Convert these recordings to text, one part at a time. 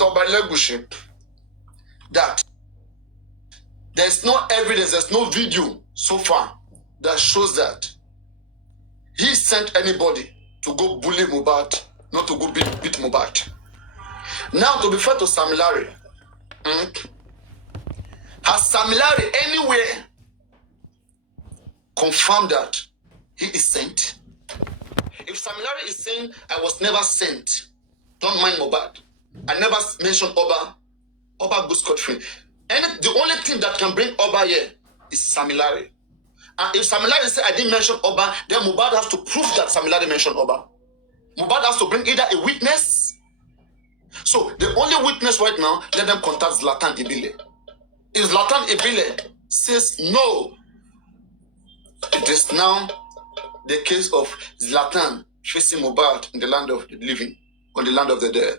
Obalegushi that there's no evidence, there's no video so far that shows that he sent anybody to go bully Mohbad, not to go beat Mohbad. Now, to be fair to Sam Larry, has Sam Larry anywhere confirmed that he is sent? If Sam Larry is saying, I was never sent, don't mind Mohbad, I never mentioned Oba goes scot-free. And the only thing that can bring Oba here is Sam Larry. And if Sam Larry says, I didn't mention Oba, then Mohbad has to prove that Sam Larry mentioned Oba. Mohbad has to bring either a witness. So the only witness right now, let them contact Zlatan Ibile. If Zlatan Ibile says no, it is now the case of Zlatan facing Mohbad in the land of the living, on the land of the dead.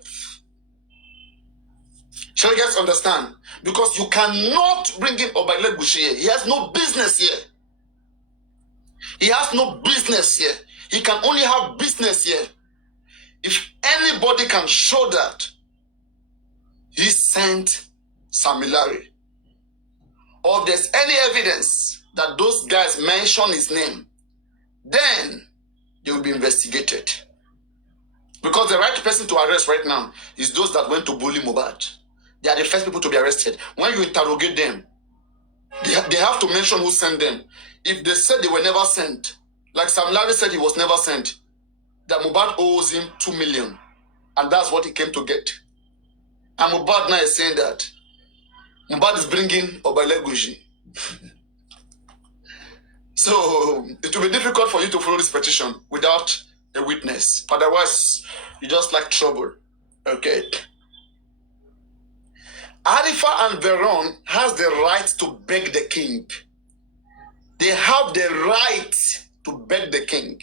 Shall you guys understand? Because you cannot bring in Obalegushi here. He has no business here. He has no business here. He can only have business here if anybody can show that he sent Sam Larry, or if there's any evidence that those guys mention his name, then they will be investigated. Because the right person to arrest right now is those that went to bully Mohbad. They are the first people to be arrested. When you interrogate them, they have to mention who sent them. If they said they were never sent, like Sam Larry said he was never sent, that Mohbad owes him 2 million. And that's what he came to get. And Mohbad now is saying that Mohbad is bringing Obalegushi. So it will be difficult for you to follow this petition without a witness. Otherwise, you just like trouble. Okay. Arifa and Veron has the right to beg the king. They have the right to beg the king.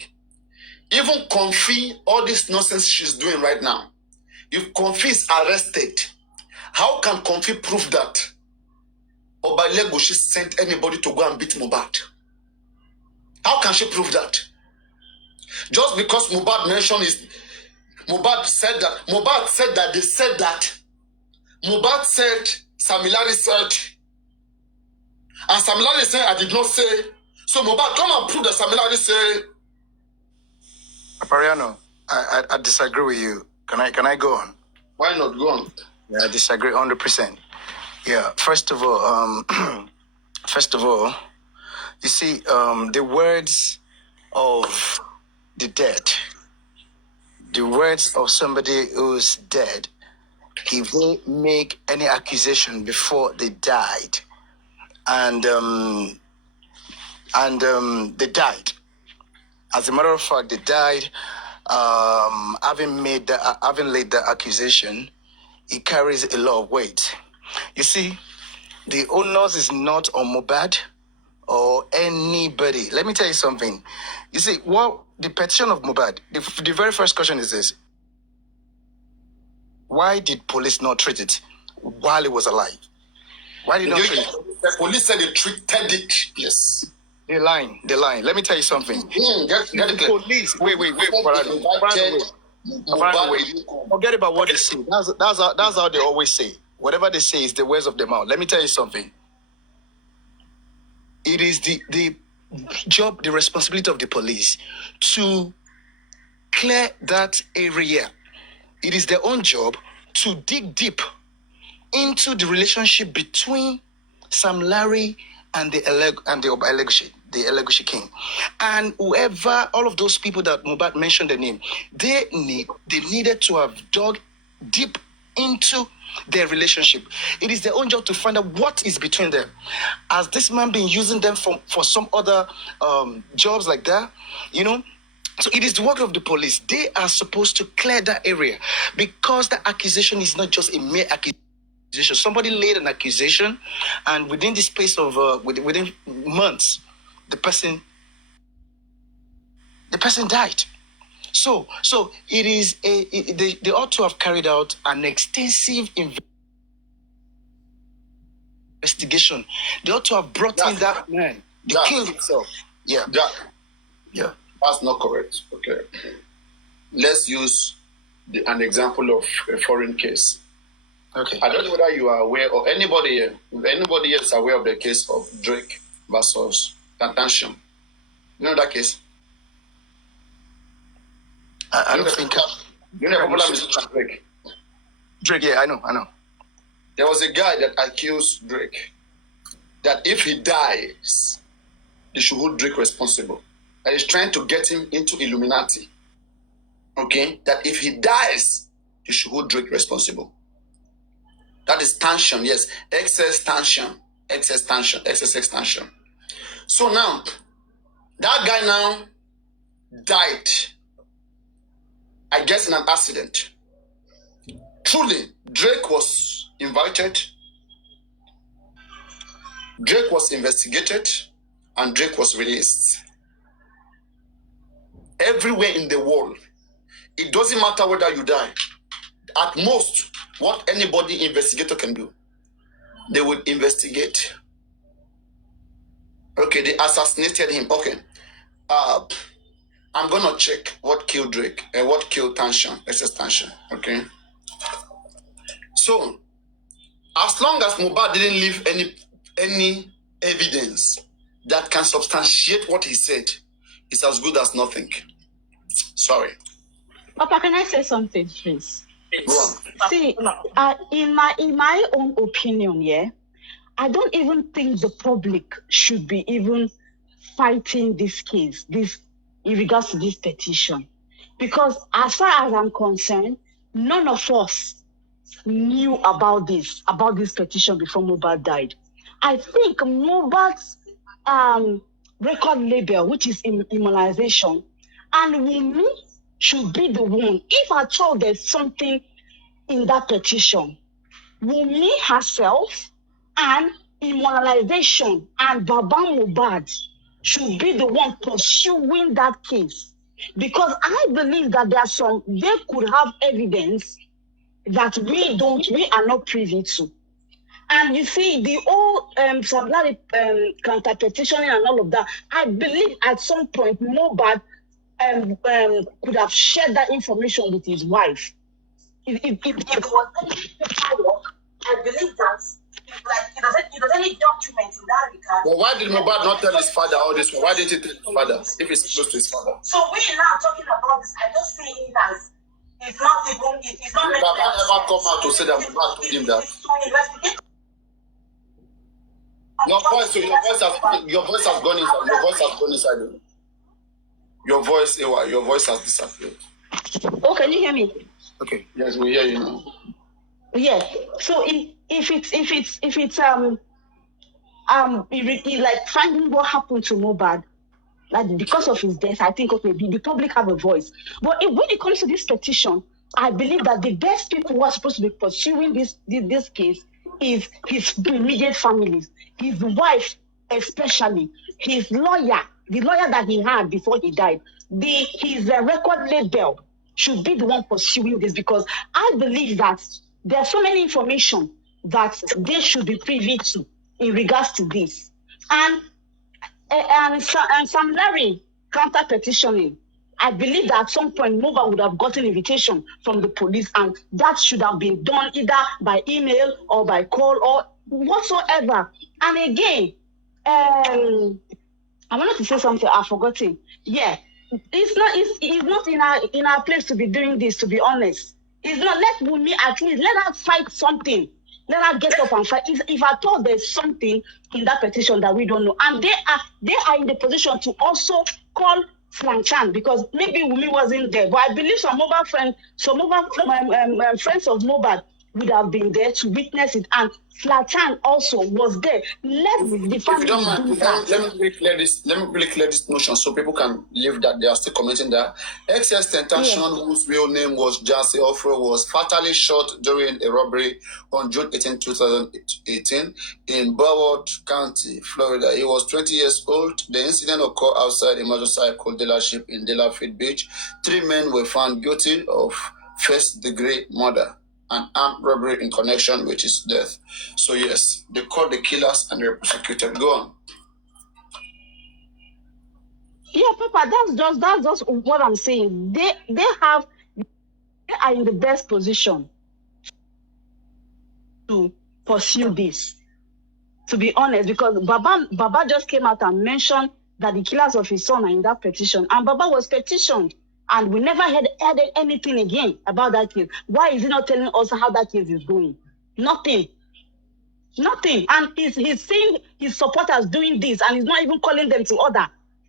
Even Konfi, all this nonsense she's doing right now, if Konfi is arrested, how can Konfi prove that Obalegushi sent anybody to go and beat Mohbad? How can she prove that? Just because Mohbad mentioned his, Mohbad said that they said that. Mohbad said, Sam Larry said, and Sam Larry said, I did not say. So Mohbad, come and prove that Sam Larry said. Papariano, I disagree with you. Can I go on? Why not? Go on. Yeah, I disagree 100%. Yeah, first of all, you see, the words of the dead, the words of somebody who's dead, if they make any accusation before they died, and they died. As a matter of fact, they died having laid the accusation. It carries a lot of weight. You see, the onus is not on Mohbad or anybody. Let me tell you something. You see, what the petition of Mohbad, the very first question is this: why did police not treat it while it was alive? Why did not treat it? The police said they treated it. Yes. They're lying. Let me tell you something. The police. Wait. Forget about what they say. That's how they always say. Whatever they say is the words of their mouth. Let me tell you something. It is the job, the responsibility of the police to clear that area. It is their own job to dig deep into the relationship between Sam Larry and the Elegushi King. And whoever, all of those people that Mohbad mentioned the name, they needed to have dug deep into their relationship. It is their own job to find out what is between them. Has this man been using them for some other jobs like that? You know? So it is the work of the police. They are supposed to clear that area, because the accusation is not just a mere accusation. Somebody laid an accusation, and within the space of within months, the person died. So it is they ought to have carried out an extensive investigation. They ought to have brought in that man, the king himself. Yeah. That's not correct. Okay. Let's use an example of a foreign case. Okay. I don't know whether you are aware or anybody here, if anybody here is aware of the case of Drake versus Tantantion. You know that case? I don't think. You know popular musician Drake? Drake, yeah, I know. There was a guy that accused Drake that if he dies, they should hold Drake responsible. And he's trying to get him into Illuminati. Okay? That if he dies, they should hold Drake responsible. That is tension, yes. Excess tension. Excess tension. So now, that guy now died, I guess, in an accident. Truly, Drake was invited, Drake was investigated, and Drake was released. Everywhere in the world, it doesn't matter whether you die. At most, what anybody investigator can do, they would investigate. Okay, they assassinated him. Okay, I'm gonna check what killed Drake and what killed Tansion, excess tension. Okay. So, as long as Mohbad didn't leave any evidence that can substantiate what he said, it's as good as nothing. Sorry. Papa, can I say something, please? Go on. See, in my own opinion, yeah, I don't even think the public should be even fighting this case, in regards to this petition, because as far as I'm concerned, none of us knew about this petition before Mohbad died. I think Mohbad's record label, which is immunization, and Wunmi should be the one. If at all there's something in that petition, Wunmi herself and immunization and Baba Mohbad should be the one pursuing that case, because I believe that they could have evidence that we are not privy to. And you see, the whole counter petitioning and all of that, I believe at some point Mohbad could have shared that information with his wife. If it was any paperwork, I believe that if there's any document in that regard. Well, why did Mohbad not tell his father all this? Why didn't he tell his father if he's close to his father? So we now talking about this, I just see it as it's not even, it's not. Did Baba ever come out to say that Mohbad told him that? Your voice has gone inside. Your voice has gone inside. Your voice has disappeared. Oh, can you hear me? Okay. Yes, we hear you now. Yes. So if it's like finding what happened to Mohbad, like because of his death, I think okay, the public have a voice. But when it comes to this petition, I believe that the best people who are supposed to be pursuing this case is his immediate families, his wife especially, his lawyer, the lawyer that he had before he died, his record label should be the one pursuing this, because I believe that there are so many information that they should be privy to in regards to this. And Sam Larry counter petitioning, I believe that at some point Mohbad would have gotten invitation from the police, and that should have been done either by email or by call or whatsoever. And again, I wanted to say something, I've forgotten. Yeah, it's not in our place to be doing this, to be honest. It's not. Let Wunmi at least let her fight something. Let her get up and fight. If I thought there's something in that petition that we don't know, and they are in the position to also call Frank Chan, because maybe Wunmi wasn't there, but I believe some Mohbad friends of Mohbad would have been there to witness it, and Flatan also was there. Let the family do that. Let me really clear this notion so people can leave that. They are still commenting that excess tentation, whose real name was Jassy Ofro, was fatally shot during a robbery on June 18, 2018 in Broward County, Florida. He was 20 years old. The incident occurred outside a motorcycle dealership in Delafield Beach. 3 men were found guilty of first-degree murder and armed robbery in connection with his death. So yes, they caught the killers and they were prosecuted. Go on. Yeah, Papa, that's just what I'm saying. They are in the best position to pursue this, to be honest, because Baba just came out and mentioned that the killers of his son are in that petition, and Baba was petitioned, and we never heard anything again about that case. Why is he not telling us how that case is going? Nothing. And he's seeing his supporters doing this, and he's not even calling them to order.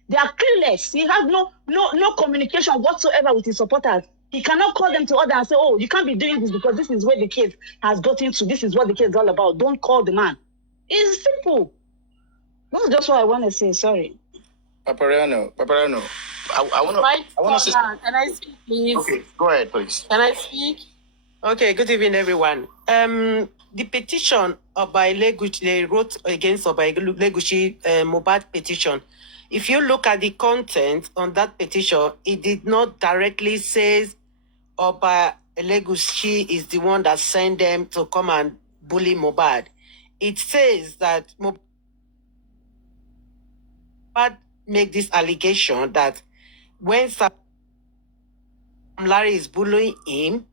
They are clueless. He has no communication whatsoever with his supporters. He cannot call them to order and say, oh, you can't be doing this because this is where the case has gotten to. This is what the case is all about. Don't call the man. It's simple. That's just what I want to say. Sorry. Papariano, I want to say. Can I speak, please? Okay, go ahead, please. Can I speak? Okay, good evening, everyone. The petition by Leguchi, they wrote against by Leguchi Mohbad petition. If you look at the content on that petition, it did not directly say Oba Leguchi is the one that sent them to come and bully Mohbad. It says that Mohbad make this allegation that when Sam Larry is bullying him,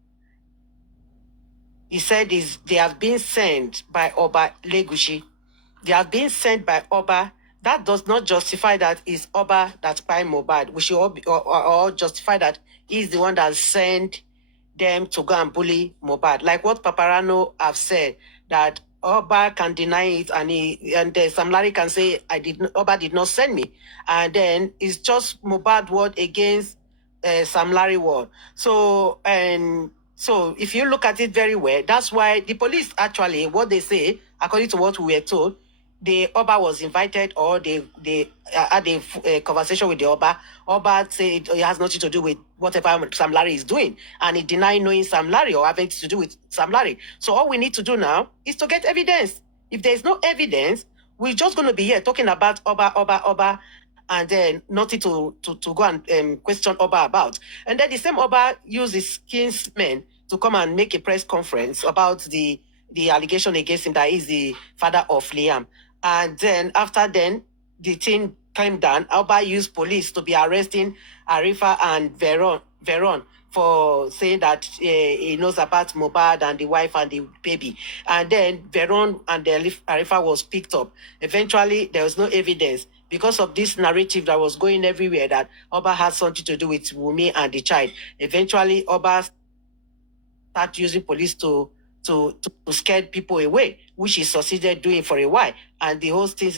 he said they have been sent by Oba Leguchi. They have been sent by Oba. That does not justify that it's Oba that's buying Mohbad. We should all justify that he's the one that sent them to go and bully Mohbad. Like what Papariano have said, that Oba can deny it, and Sam Larry can say, Oba did not send me. And then it's just Mohbad word against Sam Larry word. So if you look at it very well, that's why the police actually, what they say, according to what we were told, the Oba was invited, or they had a conversation with the Oba. Oba said it has nothing to do with whatever Sam Larry is doing, and he denied knowing Sam Larry or having to do with Sam Larry. So all we need to do now is to get evidence. If there's no evidence, we're just going to be here talking about Oba, and then nothing to go and question Oba about. And then the same Oba used his kinsmen to come and make a press conference about the allegation against him that he's the father of Liam. And then after then, the thing came down. Oba used police to be arresting Arifa and Veron for saying that he knows about Mohbad and the wife and the baby. And then Veron and Arifa was picked up. Eventually, there was no evidence because of this narrative that was going everywhere that Oba had something to do with Wunmi and the child. Eventually, Oba started using police to scare people away, which he succeeded doing for a while. And the whole thing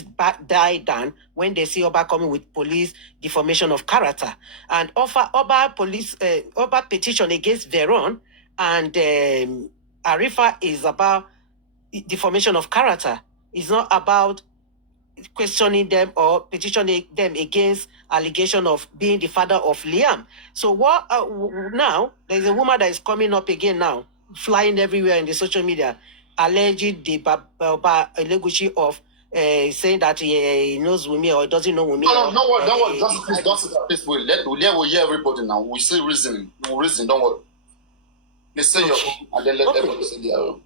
died down when they see Oba coming with police deformation of character. And Oba petition against Veron and Arifa is about deformation of character. It's not about questioning them or petitioning them against allegation of being the father of Liam. So what now? There's a woman that is coming up again now, flying everywhere in the social media, alleging the Leguchi of saying that he knows Wunmi or doesn't know Wunmi. No, don't worry. Just don't sit at this way. We'll hear everybody now. We see reasoning. We'll reason. Don't worry. They say your own, and then let everybody say their own.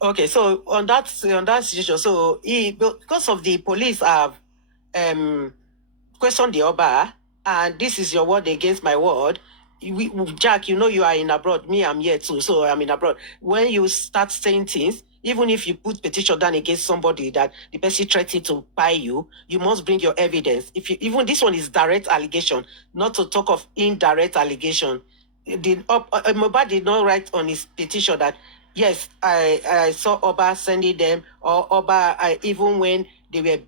Okay, so on that situation, so because of the police have questioned the Oba, and this is your word against my word. Jack, you are in abroad. Me, I'm here too, so I'm in abroad. When you start saying things, even if you put petition down against somebody that the person threatened to buy you must bring your evidence. Even this one is direct allegation, not to talk of indirect allegation. Mohbad did not write on his petition that yes, I saw Oba sending them, or Oba, even when they were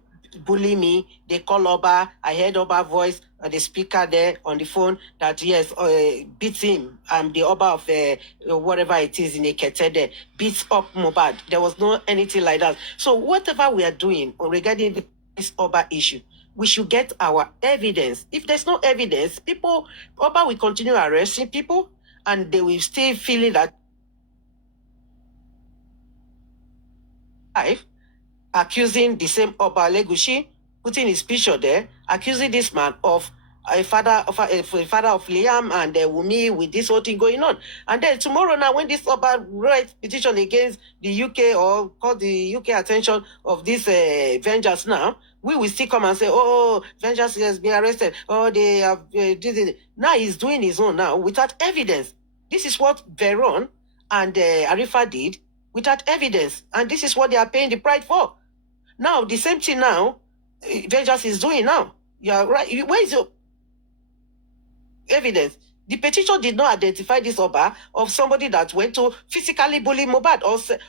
bullying me, they call Oba. I heard Oba voice on the speaker there on the phone that yes, beat him. I'm the Oba of whatever it is in Ekete there, beats up Mohbad. There was no anything like that. So whatever we are doing regarding this Oba issue, we should get our evidence. If there's no evidence, Oba will continue arresting people, and they will still feeling that accusing the same Oba Leguchi, putting his picture there, accusing this man of a father of Liam and Wunmi with this whole thing going on. And then tomorrow now, when this Oba writes petition against the UK or call the UK attention of this Vengers now, we will still come and say, oh, Vengers has been arrested. Oh, they have did it. Now he's doing his own now without evidence. This is what Veron and Arifa did. without evidence. And this is what they are paying the price for. Now, the same thing now, Vengeance is doing now. You are right. Where is your evidence? The petition did not identify this Oba of somebody that went to physically bully Mohbad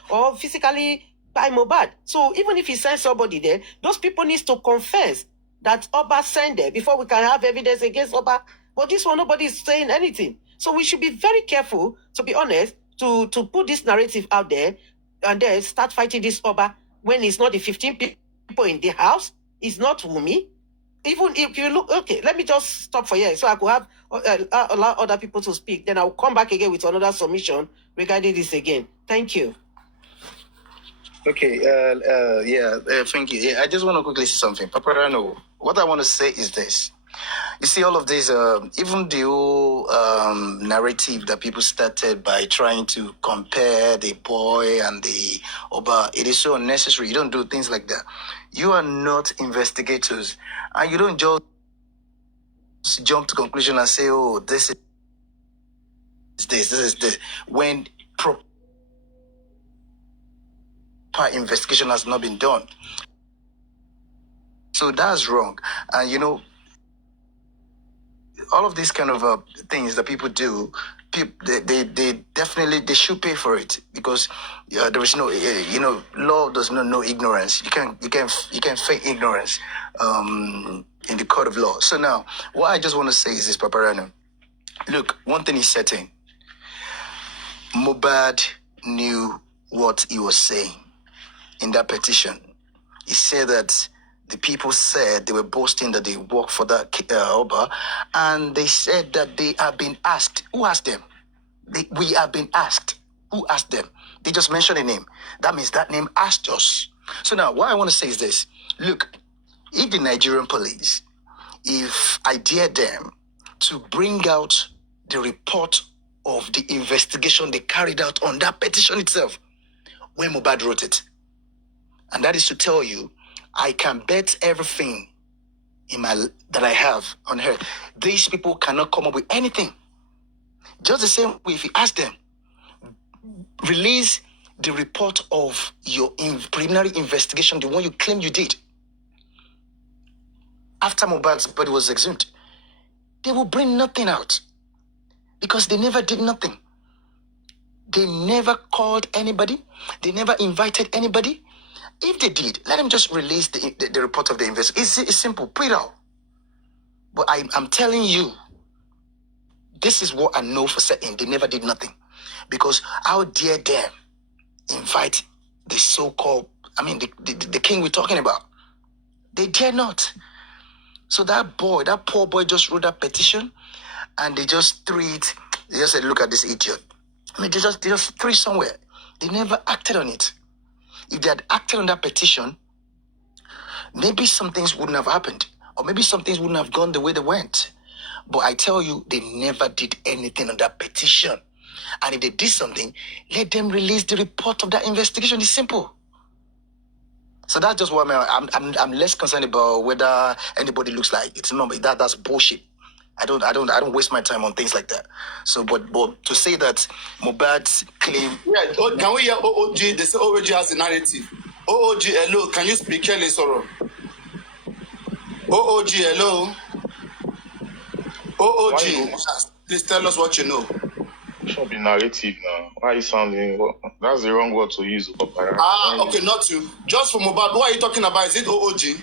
or physically buy Mohbad. So even if he sends somebody there, those people need to confess that Oba sent there before we can have evidence against Oba. But this one, nobody is saying anything. So we should be very careful, to be honest, to put this narrative out there and then start fighting this Oba when it's not the 15 people in the house, it's not Wumi. Even if you look, okay, let me just stop for here so I could have allow other people to speak. Then I'll come back again with another submission regarding this again. Thank you. Okay, thank you. Yeah, I just want to quickly say something. Papariano, what I want to say is this. You see, all of this, even the whole narrative that people started by trying to compare the boy and the Oba, it is so unnecessary. You don't do things like that. You are not investigators. And you don't just jump to conclusion and say, oh, this is this. When proper investigation has not been done. So that's wrong. And, you know, all of these kind of things that people do, they definitely, they should pay for it, because there is no, law does not know ignorance. You can fake ignorance in the court of law. So now, what I just want to say is this, Papariano. Look, one thing is certain. Mohbad knew what he was saying in that petition. He said that the people said they were boasting that they work for that Oba, and they said that they have been asked. Who asked them? We have been asked. Who asked them? They just mentioned a name. That means that name asked us. So now, what I want to say is this. Look, if the Nigerian police, if I dare them to bring out the report of the investigation they carried out on that petition itself, when Mohbad wrote it, and that is to tell you, I can bet everything that I have on her. These people cannot come up with anything. Just the same way, if you ask them, release the report of your preliminary investigation, the one you claim you did, after Mohbad's body was exhumed, they will bring nothing out, because they never did nothing. They never called anybody. They never invited anybody. If they did, let them just release the report of the investigation. It's simple, put it out. But I'm telling you, this is what I know for certain. They never did nothing. Because how dare them invite the so-called, the king we're talking about? They dare not. So that poor boy just wrote that petition, and they just threw it. They just said, look at this idiot. They just threw it somewhere. They never acted on it. If they had acted on that petition, maybe some things wouldn't have happened, or maybe some things wouldn't have gone the way they went. But I tell you, they never did anything on that petition. And if they did something, let them release the report of that investigation. It's simple. So that's just what I'm less concerned about whether anybody looks like it's not that's bullshit. I don't waste my time on things like that. So, but to say that Mohbad's claim. Yeah, can we hear OOG? They say OOG has a narrative. OOG, hello, can you speak clearly, Soro? OOG, hello. OOG, please tell us what you know. It should be narrative now. Why are you sounding? That's the wrong word to use. Okay, not you. Just for Mohbad, what are you talking about? Is it OOG?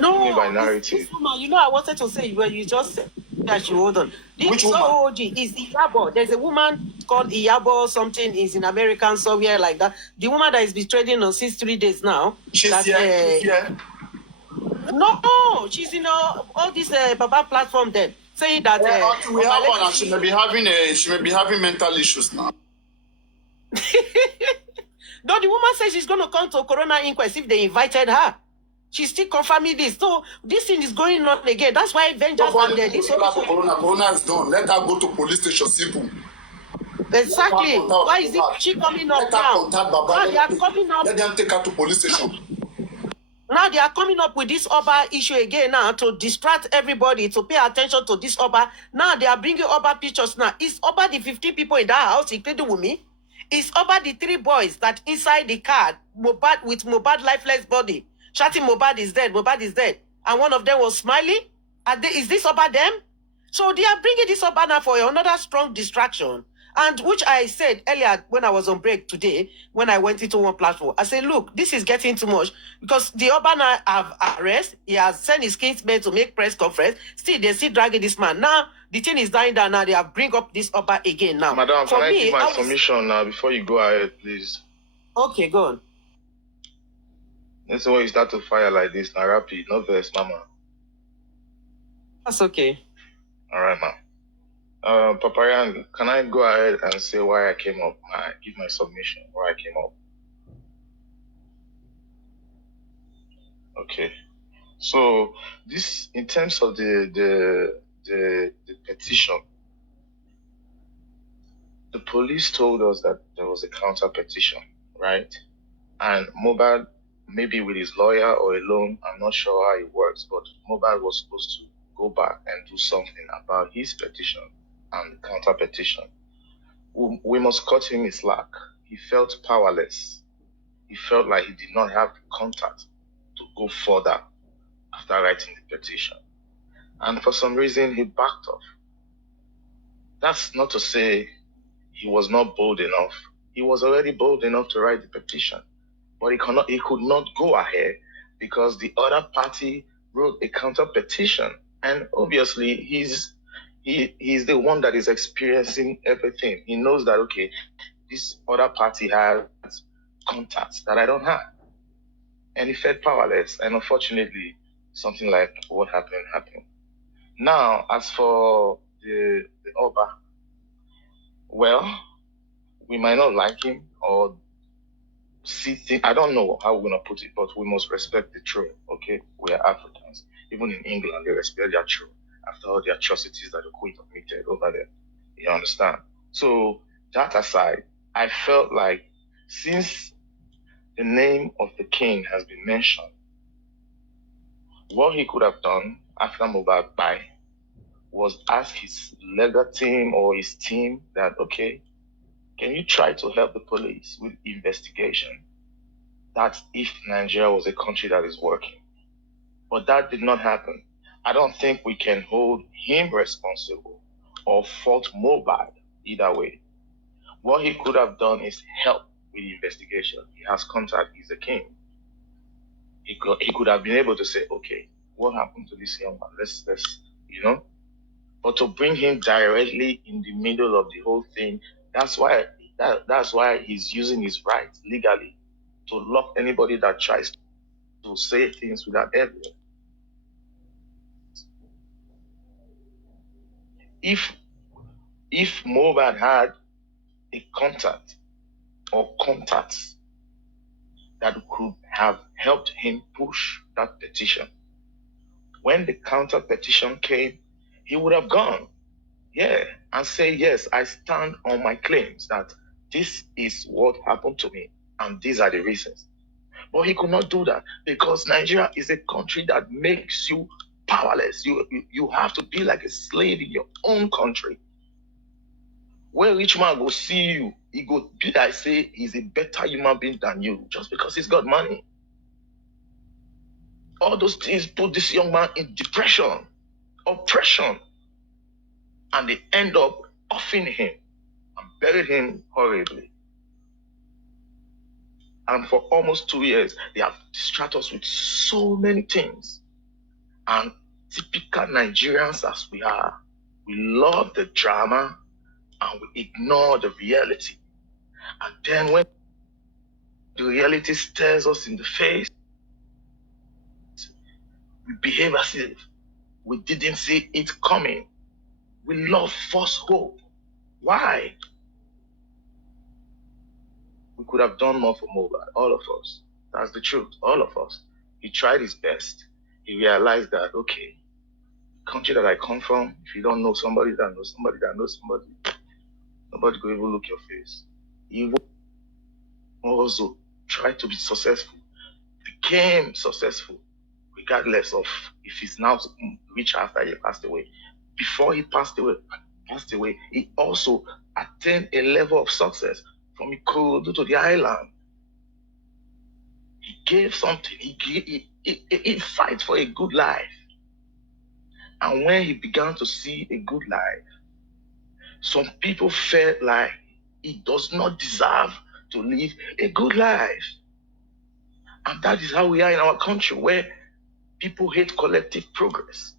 No, by narrative. this woman, I wanted to say, well, you just said that you hold on. Which woman? OOG is Iyabo. There's a woman called Iyabo, something is in American somewhere like that. The woman that is betraying us since 3 days now. She's here. No, she's in all this Papa platform then, saying that. We have one, and she may be having mental issues now. No, the woman says she's going to come to Corona inquest if they invited her. She's still confirming this. So this thing is going on again. That's why vengeance and this. Corona is done. Let her go to police station. Simple. Exactly. Why is she coming up now? Now they are coming up. Let them take her to police station. Now they are coming up with this Oba issue again now to distract everybody, to pay attention to this Oba. Now they are bringing Oba pictures now. Is Oba the 15 people in that house, including Wumi? Is Oba the 3 boys that inside the car, Mohbad with Mohbad lifeless body, shouting Mohbad is dead, Mohbad is dead, and one of them was smiling? Is this Oba them? So they are bringing this Oba now for another strong distraction. And which I said earlier when I was on break today, when I went into one platform, I said, look, this is getting too much because the Oba now have arrested. He has sent his kinsmen to make press conference. Still, they still dragging this man. Now, the thing is dying down now. They have bring up this Oba again now. Madam, can I give my submission now before you go ahead, please? Okay, go on. That's why you start to fire like this. Now, rapid, no verse, mama. That's okay. All right, ma'am. Papariano, can I go ahead and say why I came up? Give my submission why I came up. Okay. So this, in terms of the petition, the police told us that there was a counter petition, right? And Mohbad, maybe with his lawyer or alone, I'm not sure how it works, but Mohbad was supposed to go back and do something about his petition and the counter petition. We must cut him his slack. He felt powerless. He felt like he did not have the contact to go further after writing the petition. And for some reason, he backed off. That's not to say he was not bold enough. He was already bold enough to write the petition, but he could not go ahead because the other party wrote a counter petition. And obviously, he's the one that is experiencing everything. He knows that, okay, this other party has contacts that I don't have. And he felt powerless. And unfortunately, something like what happened. Now, as for the Oba, well, we might not like him or see things. I don't know how we're going to put it, but we must respect the truth, okay? We are Africans. Even in England, they respect their truth after all the atrocities that the Queen committed over there. You understand? So, that aside, I felt like since the name of the king has been mentioned, what he could have done after Mohbad died was ask his legal team or his team that, okay, can you try to help the police with investigation? That's if Nigeria was a country that is working. But that did not happen. I don't think we can hold him responsible or fault Mohbad either way. What he could have done is help with the investigation. He has contact, he's a king. He could have been able to say, okay, what happened to this young man? Let's you know? But to bring him directly in the middle of the whole thing, that's why he's using his right legally to lock anybody that tries to say things without evidence. If Mohbad had a contact or contacts that could have helped him push that petition, when the counter petition came, he would have gone, and say, yes, I stand on my claims that this is what happened to me and these are the reasons. But he could not do that because Nigeria is a country that makes you powerless. You have to be like a slave in your own country. When a rich man go see you, he go be like say he's a better human being than you just because he's got money. All those things put this young man in depression, oppression, and they end up offing him and buried him horribly. And for almost 2 years, they have distracted us with so many things. And typical Nigerians as we are, we love the drama and we ignore the reality. And then when the reality stares us in the face, we behave as if we didn't see it coming. We love false hope. Why? We could have done more for Mohbad, all of us. That's the truth, all of us. He tried his best. He realized that, okay, the country that I come from, if you don't know somebody that knows somebody that knows somebody, nobody will even look your face. He also tried to be successful, became successful, regardless of if he's now rich after he passed away. Before he passed away, he also attained a level of success from Ikorodu to the island. He gave something. He fight for a good life. And when he began to see a good life, some people felt like he does not deserve to live a good life. And that is how we are in our country, where people hate collective progress.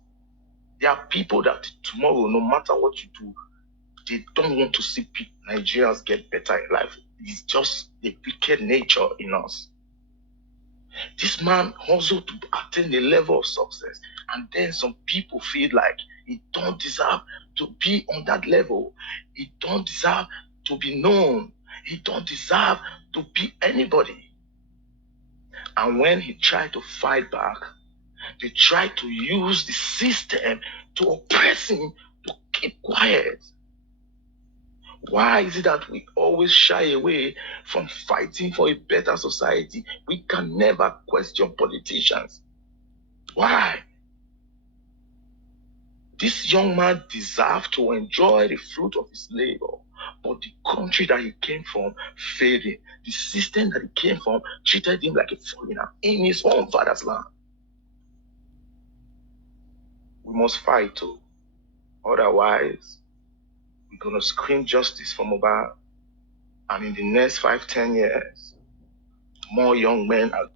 There are people that tomorrow, no matter what you do, they don't want to see Nigerians get better in life. It's just the wicked nature in us. This man also to attain a level of success, and then some people feel like he don't deserve to be on that level. He don't deserve to be known. He don't deserve to be anybody. And when he tried to fight back, they tried to use the system to oppress him to keep quiet. Why is it that we always shy away from fighting for a better society? We can never question politicians. Why? This young man deserved to enjoy the fruit of his labor, but the country that he came from failed him. The system that he came from treated him like a foreigner in his own father's land. We must fight too. Otherwise, we're going to scream justice for Mohbad. And in the next 5-10 years, more young men are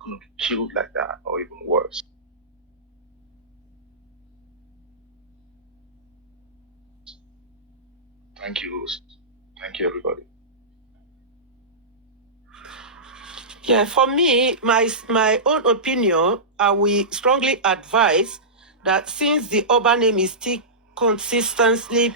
going to be killed like that, or even worse. Thank you, host. Thank you, everybody. Yeah, for me, my own opinion, I will strongly advise that since the Oba name is still consistently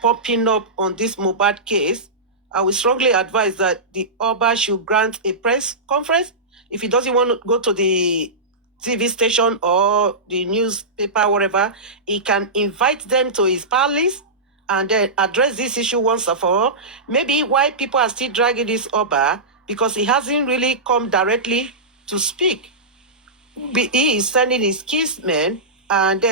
popping up on this Mohbad case, I will strongly advise that the Oba should grant a press conference. If he doesn't want to go to the TV station or the newspaper, whatever, he can invite them to his palace and then address this issue once and for all. Maybe why people are still dragging this Oba, because he hasn't really come directly to speak. He is sending his kinsmen and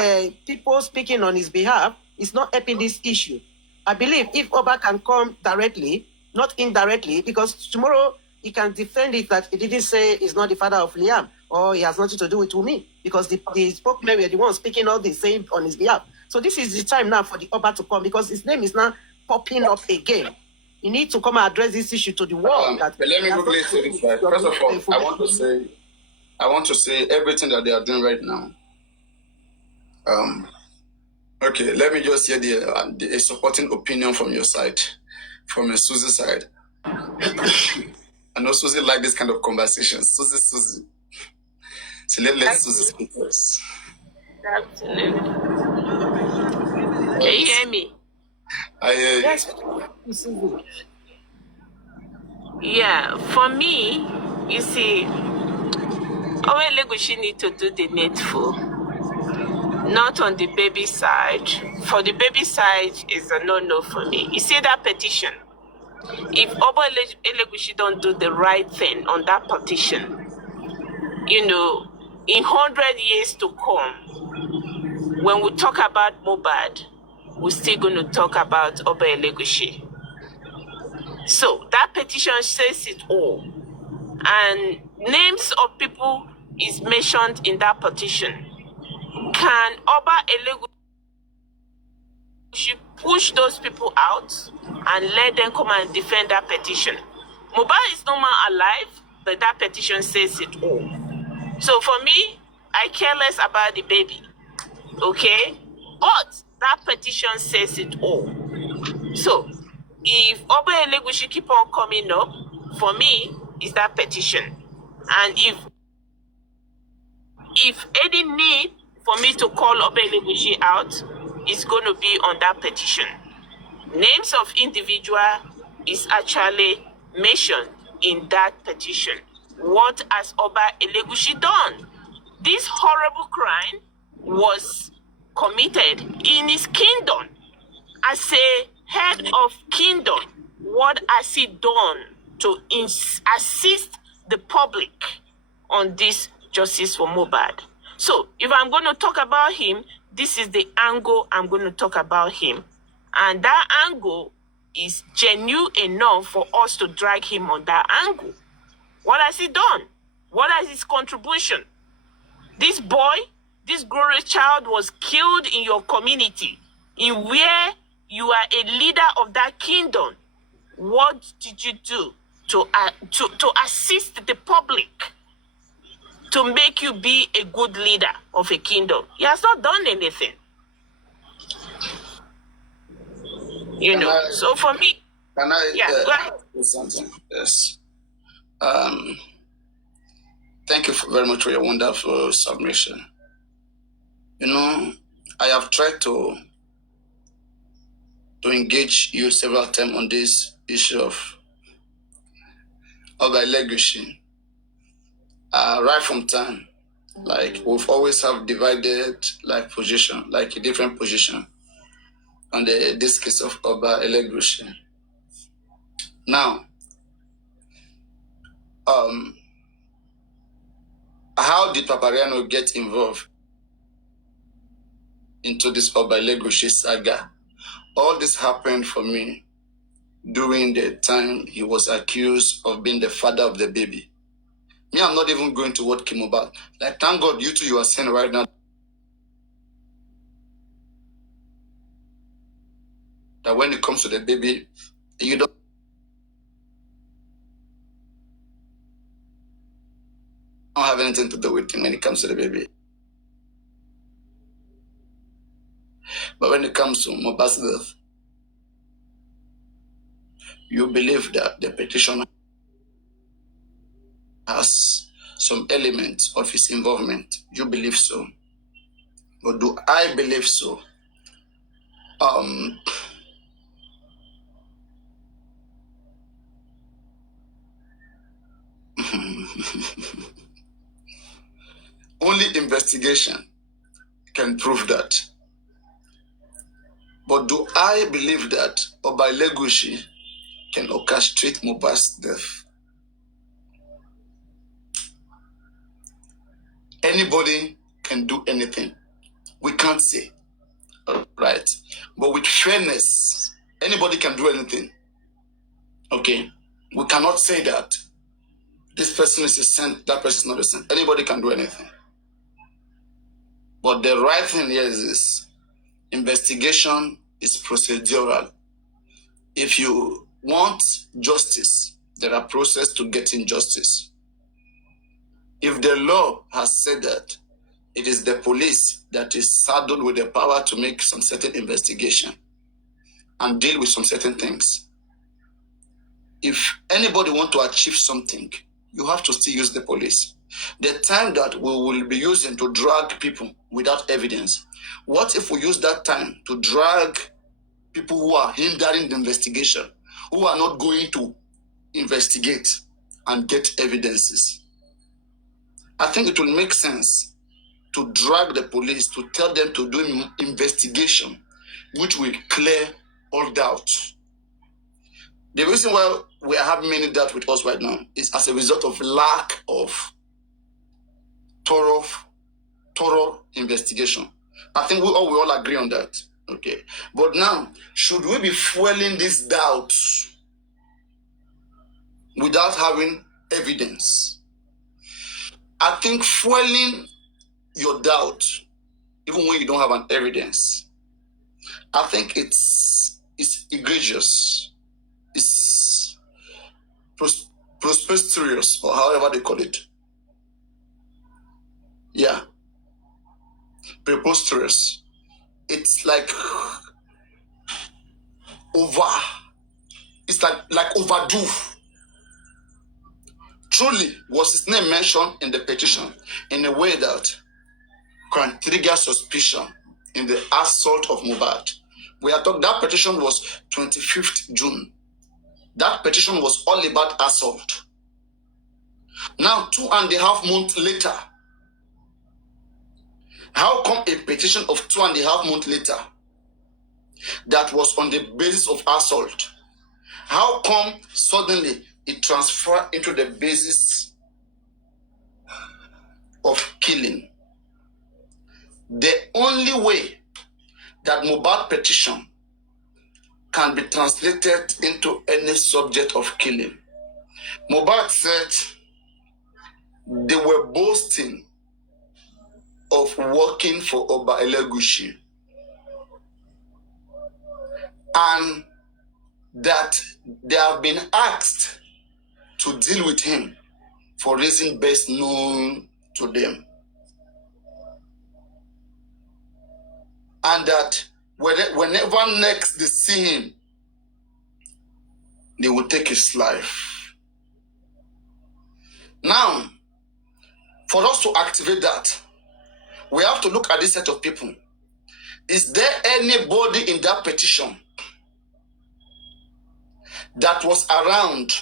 people speaking on his behalf is not helping this issue. I believe if Oba can come directly, not indirectly, because tomorrow he can defend it that he didn't say he's not the father of Liam or he has nothing to do with Wunmi, because the spokesmen were the ones speaking all the same on his behalf. So this is the time now for the Oba to come, because his name is now popping up again. You need to come and address this issue to the world. But let me quickly say this right. First of all, I want to say everything that they are doing right now. Okay, let me just hear a supporting opinion from your side, from a Susie side. I know Susie like this kind of conversations. Susie. So let's Susie speak first. Good afternoon. Can you hear me? I hear you. Yes. Yeah, for me, you see, Owe Legushi need to do the needful. Not on the baby side. For the baby side, is a no-no for me. You see that petition? If Oba Elegushi don't do the right thing on that petition, in 100 years to come, when we talk about Mohbad, we're still going to talk about Oba Elegushi. So that petition says it all. And names of people is mentioned in that petition. Can Oba Elegushi push those people out and let them come and defend that petition? Mohbad is no more alive, but that petition says it all. So for me, I care less about the baby, okay? But that petition says it all. So if Oba Elegushi keep on coming up, for me, is that petition. And if any need for me to call Oba Elegushi out, it's going to be on that petition. Names of individual is actually mentioned in that petition. What has Oba Elegushi done? This horrible crime was committed in his kingdom. As a head of kingdom, what has he done to assist the public on this justice for Mohbad? So if I'm going to talk about him, this is the angle I'm going to talk about him. And that angle is genuine enough for us to drag him on that angle. What has he done? What is his contribution? This boy, this glorious child was killed in your community, in where you are a leader of that kingdom. What did you do to assist the public, to make you be a good leader of a kingdom? He has not done anything. So for me, can I go ahead. say something? Yes. Thank you very much for your wonderful submission. I have tried to engage you several times on this issue of legacy. Right from time, like we've always have divided like position, like a different position on this case of Oba Elegushi. Now, how did Papariano get involved into this Oba Elegushi saga? All this happened for me during the time he was accused of being the father of the baby. Me, I'm not even going to what came about. Like, thank God you two, you are saying right now that when it comes to the baby, you don't have anything to do with him when it comes to the baby. But when it comes to Mohbad's death, you believe that the petition has some elements of his involvement. You believe so. But do I believe so? Only investigation can prove that. But do I believe that Oba Elegushi can orchestrate Mohbad's death? Anybody can do anything. We can't say. Right? But with fairness, anybody can do anything. Okay? We cannot say that this person is a saint, that person is not a saint. Anybody can do anything. But the right thing here is this. Investigation is procedural. If you want justice, there are processes to getting justice. If the law has said that it is the police that is saddled with the power to make some certain investigation and deal with some certain things, if anybody want to achieve something, you have to still use the police. The time that we will be using to drag people without evidence, what if we use that time to drag people who are hindering the investigation, who are not going to investigate and get evidences? I think it will make sense to drag the police, to tell them to do an investigation which will clear all doubts. The reason why we are having many doubts with us right now is as a result of lack of thorough investigation. I think we all agree on that. Okay. But now, should we be fueling these doubts without having evidence? I think fueling your doubt, even when you don't have an evidence, I think it's egregious. It's preposterous, or however they call it. Yeah. Preposterous. It's like it's like overdue. Truly, was his name mentioned in the petition in a way that can trigger suspicion in the assault of Mohbad? We are talking, that petition was 25th June. That petition was all about assault. Now, 2.5 months later, how come a petition of 2.5 months later that was on the basis of assault, how come suddenly it transferred into the basis of killing? The only way that Mohbad petition can be translated into any subject of killing. Mohbad said they were boasting of working for Oba Elegushi and that they have been asked to deal with him for reasons best known to them. And that whenever next they see him, they will take his life. Now, for us to activate that, we have to look at this set of people. Is there anybody in that petition that was around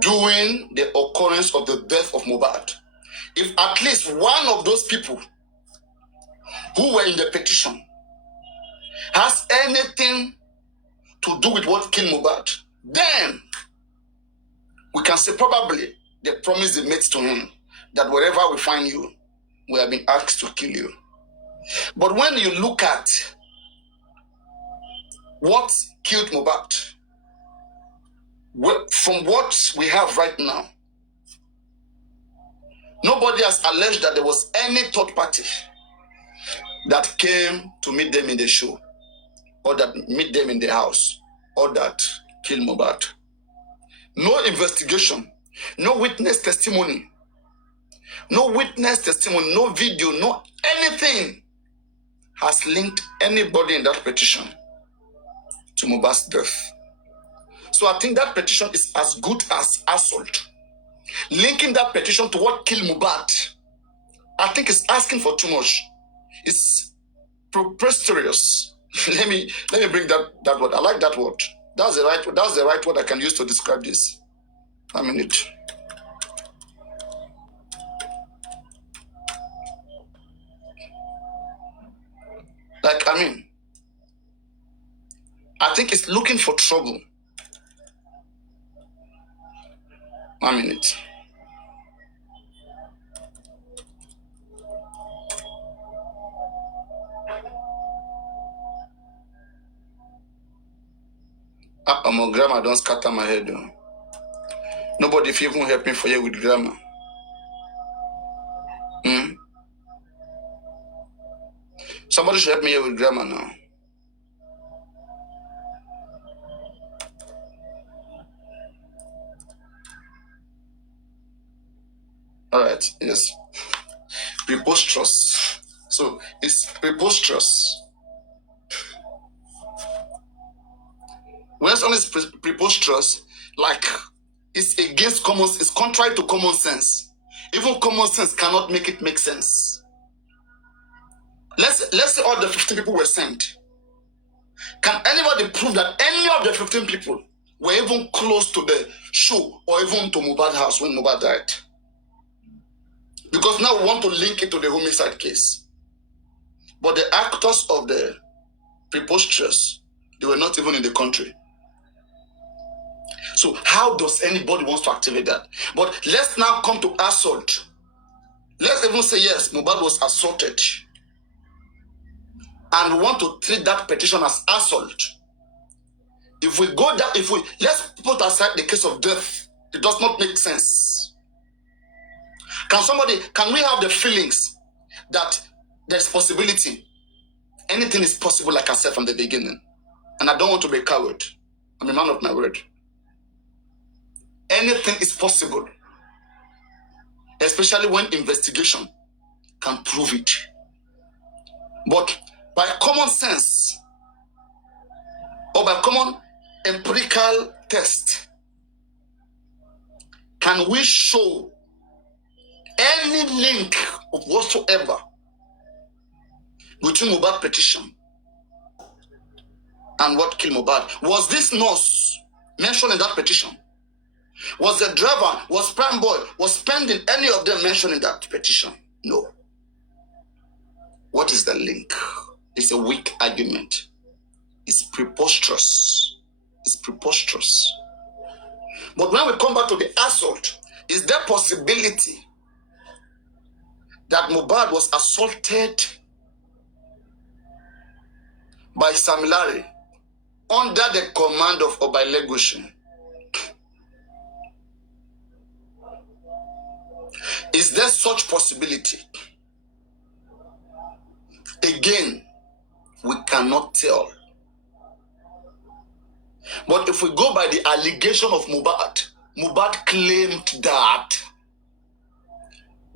during the occurrence of the death of Mohbad? If at least one of those people who were in the petition has anything to do with what killed Mohbad, then we can say probably they promised the mate to him that wherever we find you, we have been asked to kill you. But when you look at what killed Mohbad, from what we have right now, nobody has alleged that there was any third party that came to meet them in the show, or that meet them in the house, or that killed Mohbad. No investigation, no witness testimony, no video, no anything has linked anybody in that petition to Mohbad's death. So I think that petition is as good as assault. Linking that petition to what killed Mohbad, I think it's asking for too much. It's preposterous. let me bring that word. I like that word. That's the right word I can use to describe this. A minute. I think it's looking for trouble. A minute. My grammar don't scatter my head. Though. Nobody if you even help me for you with grammar. Somebody should help me here with grammar now. All right, yes. Preposterous. So it's preposterous. When something is preposterous, like it's against it's contrary to common sense. Even common sense cannot make it make sense. Let's say all the 15 people were sent. Can anybody prove that any of the 15 people were even close to the show or even to Mohbad's house when Mohbad died? Because now we want to link it to the homicide case. But the actors of the preposterous, they were not even in the country. So how does anybody want to activate that? But let's now come to assault. Let's even say yes, Mohbad was assaulted. And we want to treat that petition as assault. If we go down, let's put aside the case of death, it does not make sense. Can we have the feelings that there's possibility? Anything is possible, like I said from the beginning. And I don't want to be a coward. I'm a man of my word. Anything is possible. Especially when investigation can prove it. But by common sense, or by common empirical test, can we show any link of whatsoever between Mohbad petition and what killed Mohbad? Was this nurse mentioned in that petition? Was the driver, was Prime Boy, was Spending, any of them mentioned in that petition? No. What is the link? It's a weak argument. It's preposterous. It's preposterous. But when we come back to the assault, is there possibility that Mohbad was assaulted by Sam Larry under the command of Obailegushi. Is there such possibility? Again, we cannot tell. But if we go by the allegation of Mohbad claimed that.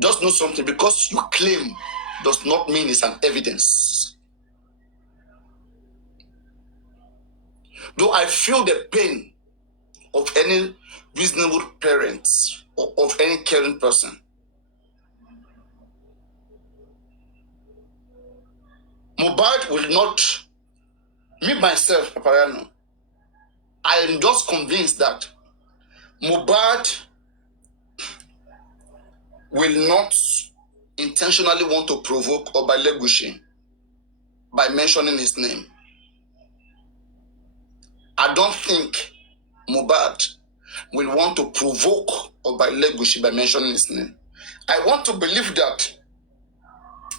Just know something, because you claim does not mean it's an evidence. Though I feel the pain of any reasonable parents or of any caring person, Mohbad will not, me myself, Papariano, I am just convinced that Mohbad will not intentionally want to provoke Obailegushi by mentioning his name. I don't think Mohbad will want to provoke Obailegushi by mentioning his name. I want to believe that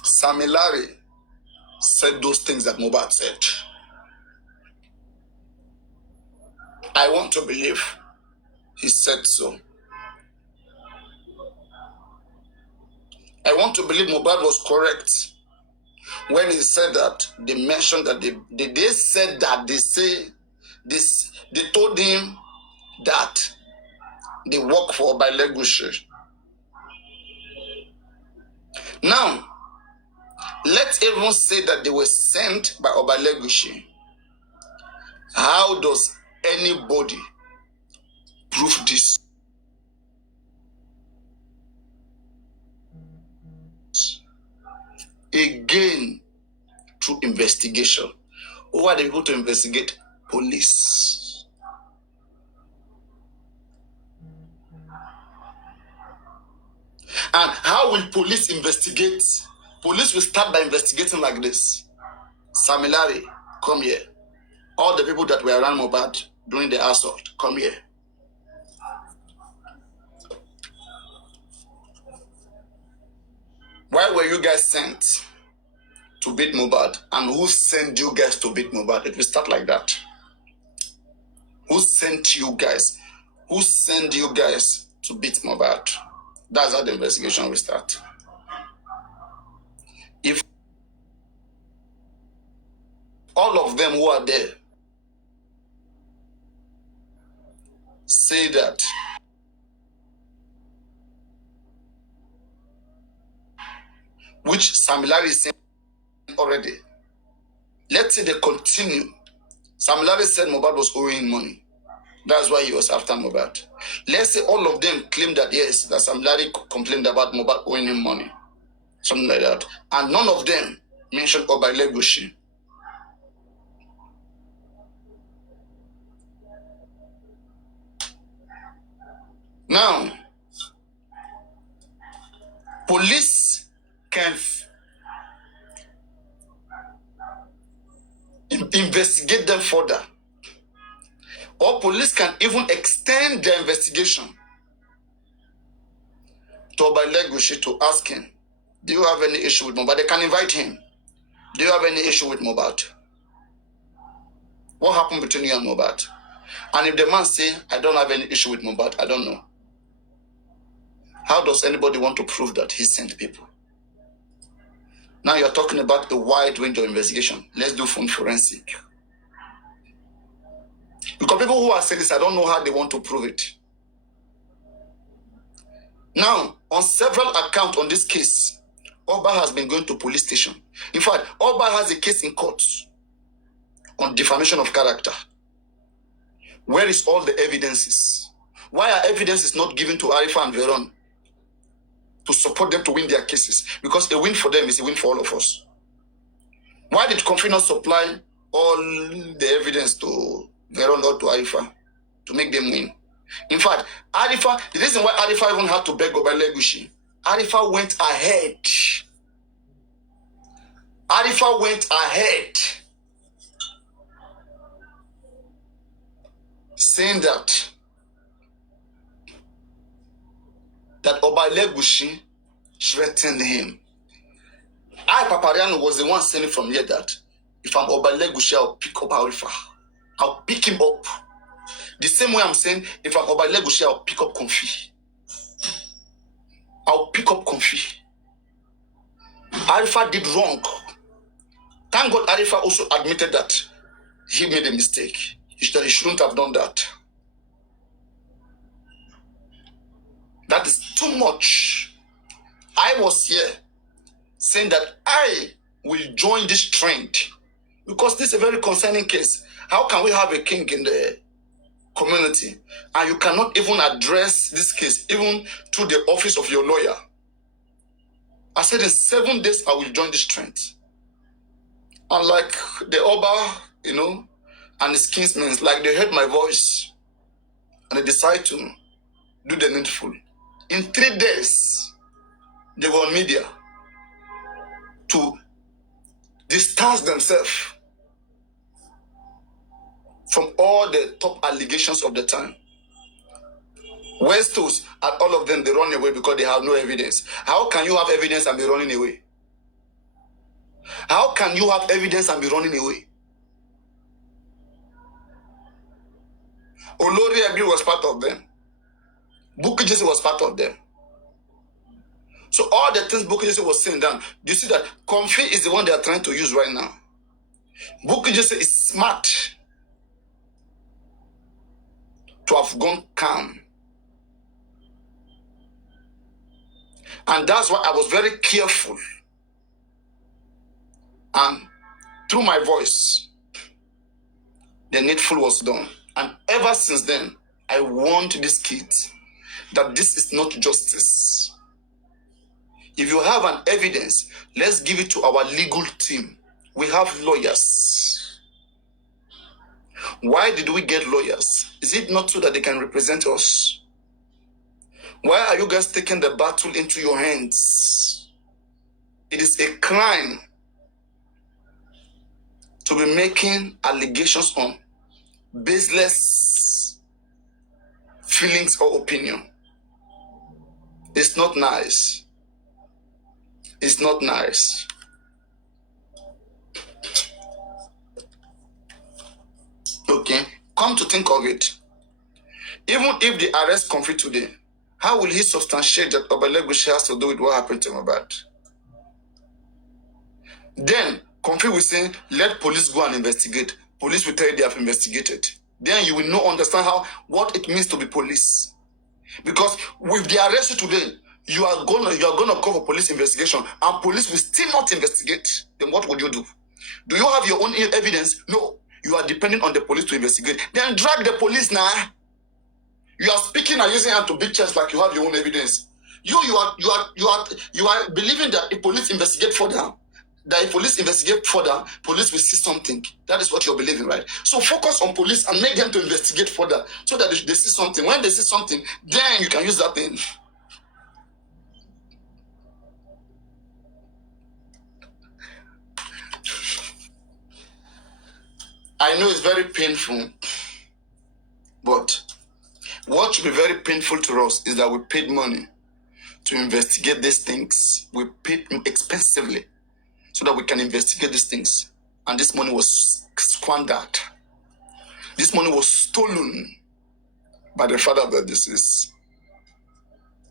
Sammy Larry said those things that Mohbad said. I want to believe he said so. I want to believe Mohbad was correct when he said that they mentioned that they told him that they work for Obailegushi. Now, let's even say that they were sent by Obailegushi. How does anybody prove this? Again, through investigation. Who are the people to investigate? Police. And how will police investigate? Police will start by investigating like this. Sammy Larry, come here. All the people that were around Mohbad during the assault, come here. Why were you guys sent to beat Mohbad? And who sent you guys to beat Mohbad? It will start like that. Who sent you guys? Who sent you guys to beat Mohbad? That's how the investigation will start. If all of them who are there say that which Sammy Larry is saying already, let's say they continue. Sammy Larry said Mohbad was owing money. That's why he was after Mohbad. Let's say all of them claim that yes, that Sammy Larry complained about Mohbad owing him money. Something like that. And none of them mentioned Obailegushi. Now, police can investigate them further. Or police can even extend their investigation to Obailegushi to ask him, do you have any issue with Mohbad? They can invite him. Do you have any issue with Mohbad? What happened between you and Mohbad? And if the man say, I don't have any issue with Mohbad, I don't know. How does anybody want to prove that he sent people? Now you're talking about a wide range of investigation. Let's do phone forensic. Because people who are saying this, I don't know how they want to prove it. Now, on several accounts on this case, Oba has been going to police station. In fact, Oba has a case in court on defamation of character. Where is all the evidences? Why are evidences not given to Arifa and Veron to support them to win their cases? Because a win for them is a win for all of us. Why did Comfy not supply all the evidence to Veron or to Arifa to make them win? In fact, Arifa, the reason why Arifa even had to beg Obailegushi, Arifa went ahead. Arifa went ahead saying that Obailegushi threatened him. Papariano was the one saying from here that if I'm Obailegushi, I'll pick up Arifa I'll pick him up. The same way I'm saying, if I'm Oba Legushi, I'll pick up Comfy. I'll pick up Comfy. Arifa did wrong. Thank God Arifa also admitted that he made a mistake. He shouldn't have done that. That is too much. I was here saying that I will join this trend because this is a very concerning case. How can we have a king in the community and you cannot even address this case even through the office of your lawyer? I said in 7 days I will join this trend. Unlike the Oba, and his kinsmen, like they heard my voice and they decided to do the needful. In 3 days, they were on media to distance themselves from all the top allegations of the time. Westos and all of them, they run away because they have no evidence. How can you have evidence and be running away? How can you have evidence and be running away? Olori Ebi was part of them. Bukky Jesse was part of them. So all the things Bukky Jesse was saying down, you see that Comfy is the one they are trying to use right now. Bukky Jesse is smart to have gone calm. And that's why I was very careful. And through my voice, the needful was done. And ever since then, I warned these kids that this is not justice. If you have an evidence, let's give it to our legal team. We have lawyers. Why did we get lawyers? Is it not so that they can represent us? Why are you guys taking the battle into your hands? It is a crime to be making allegations on baseless feelings or opinion. It's not nice. It's not nice. Okay, come to think of it. Even if the arrest Comfy today, how will he substantiate that Oba Legushi has to do with what happened to Mohbad? Then Comfy will say, let police go and investigate. Police will tell you they have investigated. Then you will not understand what it means to be police. Because with the arrest today, you are gonna call for police investigation, and police will still not investigate. Then what would you do? Do you have your own evidence? No. You are depending on the police to investigate. Then drag the police now. You are speaking and using hand to beat chest like you have your own evidence. You are believing that if police investigate further, police will see something. That is what you're believing, right? So focus on police and make them to investigate further so that they see something. When they see something, then you can use that thing. I know it's very painful, but what should be very painful to us is that we paid money to investigate these things. We paid expensively so that we can investigate these things. And this money was squandered. This money was stolen by the father of the deceased.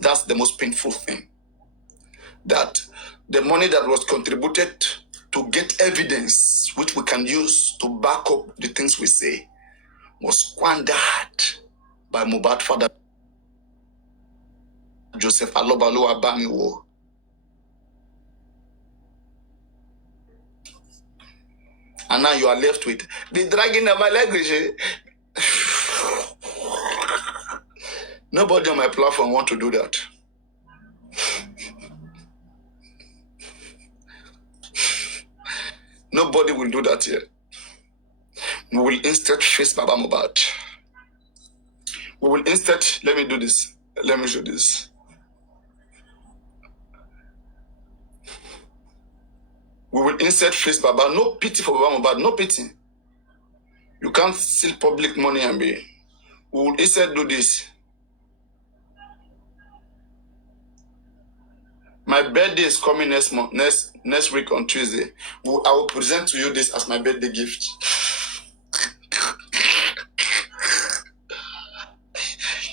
That's the most painful thing. That the money that was contributed to get evidence, which we can use to back up the things we say, was squandered by Mohbad father, Joseph Alobalo Abamiwo. And now you are left with the dragging of my language. Nobody on my platform want to do that. Nobody will do that here. We will instead face Baba Mohbad. We will instead, let me do this. Let me show this. We will instead face Baba. No pity for Baba Mohbad, no pity. You can't steal public money and be. We will instead do this. My birthday is coming next week on Tuesday. I will present to you this as my birthday gift.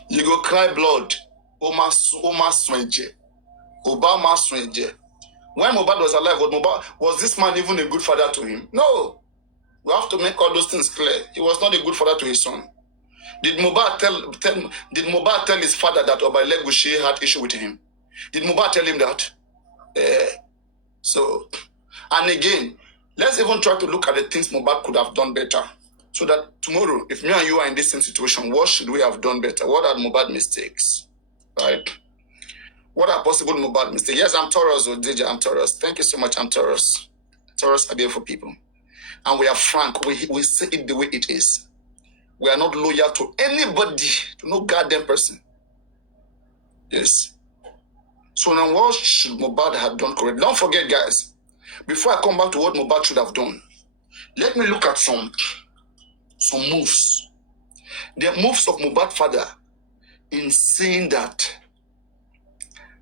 You go cry blood. Oma Swenje. Obama Swenje. When Mohbad was alive, was this man even a good father to him? No. We have to make all those things clear. He was not a good father to his son. Did Mohbad tell his father that Oba Legushi had issue with him? Did Mohbad tell him that? So, and again, let's even try to look at the things Mohbad could have done better. So that tomorrow, if me and you are in this same situation, what should we have done better? What are Mohbad mistakes? Right? What are possible Mohbad mistakes? Yes, I'm Taurus, DJ, I'm Taurus. Thank you so much, I'm Taurus. Taurus are beautiful people. And we are frank. We say it the way it is. We are not loyal to anybody, to no goddamn person. Yes. So now what should Mohbad have done correct? Don't forget, guys, before I come back to what Mohbad should have done, let me look at some moves. The moves of Mohbad father in saying that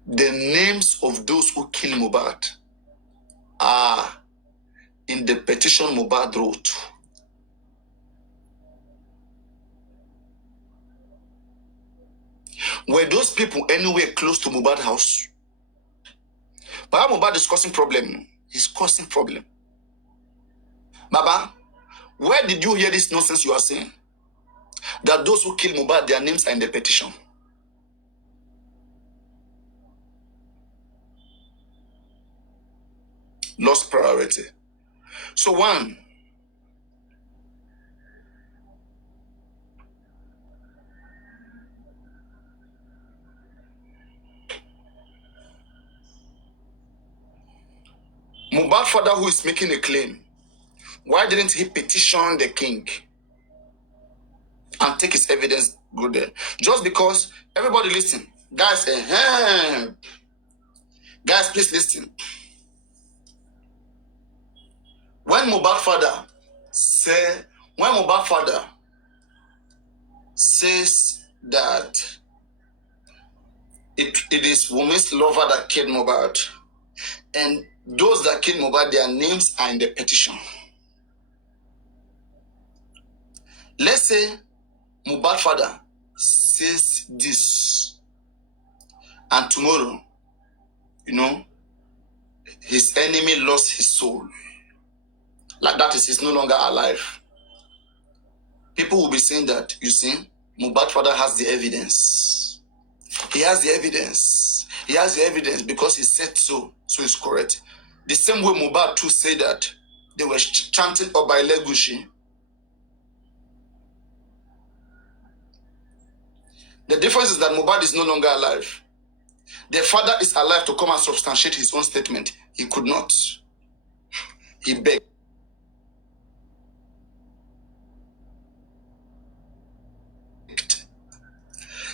the names of those who kill Mohbad are in the petition Mohbad wrote. Were those people anywhere close to Mohbad house? But Mohbad is causing problem. He's causing problem. Baba, where did you hear this nonsense you are saying? That those who kill Mohbad, their names are in the petition. Lost priority. So one, Mohbad father who is making a claim, why didn't he petition the king and take his evidence go there? Just because everybody listen. Guys, guys, please listen. When Mohbad father says that it is woman's lover that killed Mohbad, and those that killed Mohbad, their names are in the petition. Let's say Mohbad father says this, and tomorrow, his enemy lost his soul. Like that is, he's no longer alive. People will be saying that, you see, Mohbad father has the evidence. He has the evidence. He has the evidence because he said so. So it's correct. The same way Mohbad too said that they were chanting Oba Elegushi. The difference is that Mohbad is no longer alive. The father is alive to come and substantiate his own statement. He could not. He begged.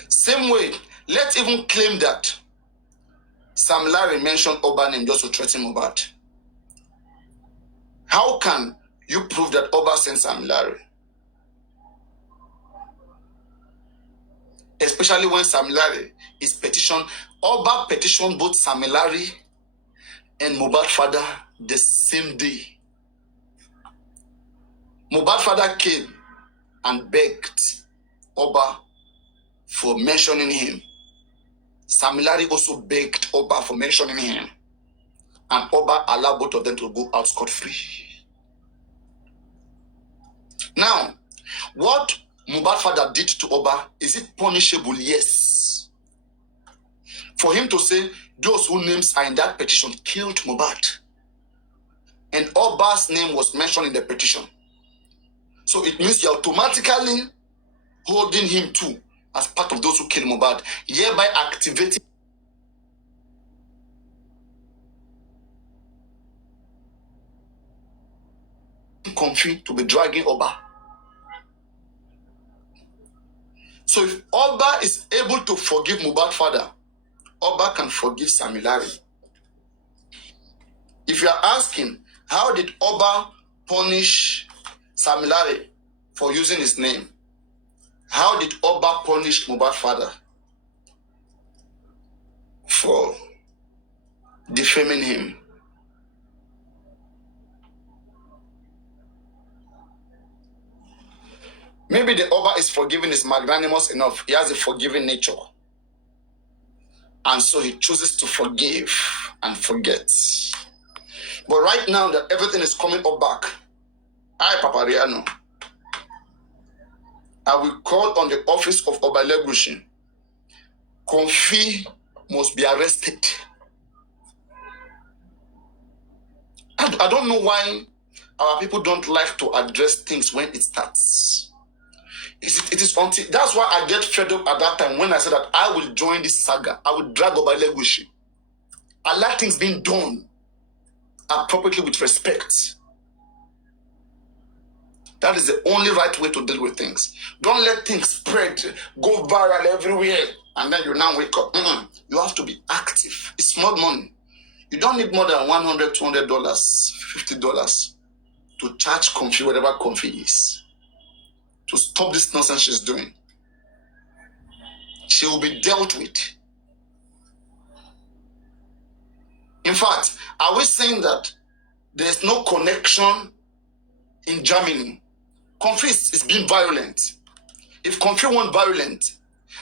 Same way, let's even claim that Sam Larry mentioned Oba name just to threaten Mohbad. How can you prove that Oba sent Sam Larry? Especially when Sam Larry is petitioned. Oba petitioned both Sam Larry and Mohbad father the same day. Mohbad father came and begged Oba for mentioning him. Sam Larry also begged Oba for mentioning him. And Oba allowed both of them to go out scot-free. Now, what Mohbad father did to Oba, is it punishable? Yes. For him to say, those whose names are in that petition killed Mohbad. And Oba's name was mentioned in the petition. So it means you're automatically holding him too as part of those who killed Mohbad, hereby activating Comfy to be dragging Oba. So if Oba is able to forgive Mohbad father, Oba can forgive Sam Larry. If you are asking, how did Oba punish Sam Larry for using his name? How did Oba punish Mohbad father for defaming him? Maybe the Oba is forgiving, is magnanimous enough. He has a forgiving nature. And so he chooses to forgive and forget. But right now that everything is coming up back, I, Papariano, I will call on the office of Oba Legushi. Konfi must be arrested. I don't know why our people don't like to address things when it starts. It is until that's why I get fed up at that time when I said that I will join this saga. I will drag Oba Legushi. I like things being done appropriately with respect. That is the only right way to deal with things. Don't let things spread, go viral everywhere, and then you now wake up. You have to be active. It's small money. You don't need more than $100, $200, $50 to charge Konfi, whatever Konfi is, to stop this nonsense she's doing. She will be dealt with. In fact, are we saying that there's no connection in Germany? Konfi is being violent. If Konfi weren't violent,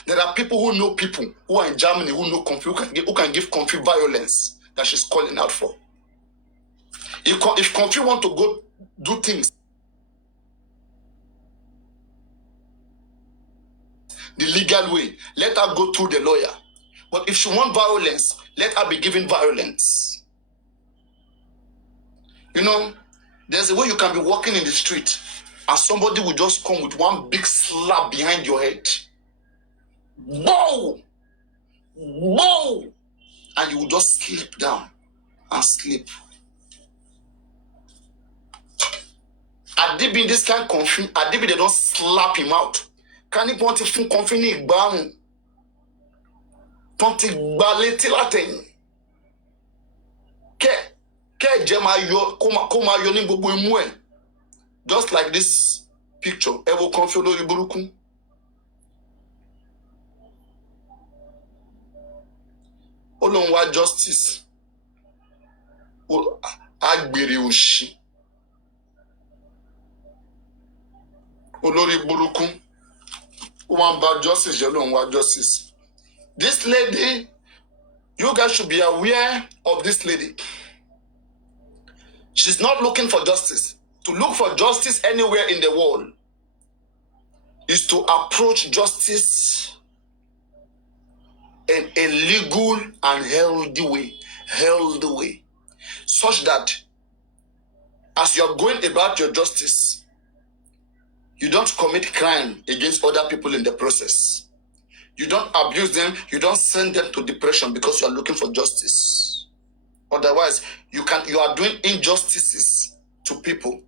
there are people who know people who are in Germany who know Konfi, who can give Konfi violence that she's calling out for. If Konfi want to go do things the legal way, let her go through the lawyer. But if she want violence, let her be given violence. You know, there's a way you can be walking in the street and somebody will just come with one big slap behind your head. Whoa! Whoa! And you will just slip down and sleep. Adibi in this kind of Konfi, Adibi they don't slap him out. Can you want to fun Konfi ni igbamu? Tonti gbaleti latin. Ke jema yo koma yo ni gbogbo imu e. Just like this picture, Evo Konfi olori buruku. Olonwa justice. Agbere oshi. Olori buruku. One bad justice, Olonwa justice. This lady, you guys should be aware of this lady. She's not looking for justice. To look for justice anywhere in the world is to approach justice in a legal and healthy way, such that as you're going about your justice, you don't commit crime against other people in the process. You don't abuse them, you don't send them to depression because you are looking for justice. Otherwise, you are doing injustices to people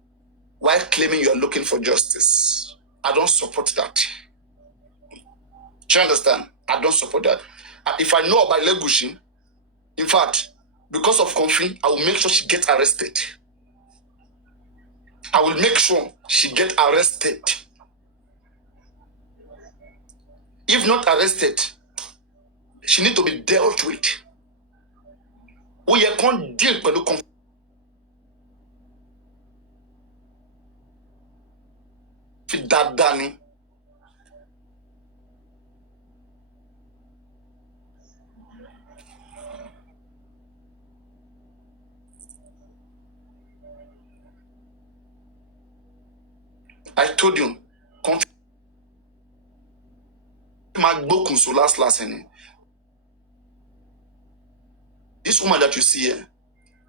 while claiming you are looking for justice. I don't support that. Do you understand? I don't support that. If I know about Legushi, in fact, because of Konfi, I will make sure she gets arrested. I will make sure she gets arrested. If not arrested, she needs to be dealt with. We can't deal with the that Danny. I told you, this woman that you see here,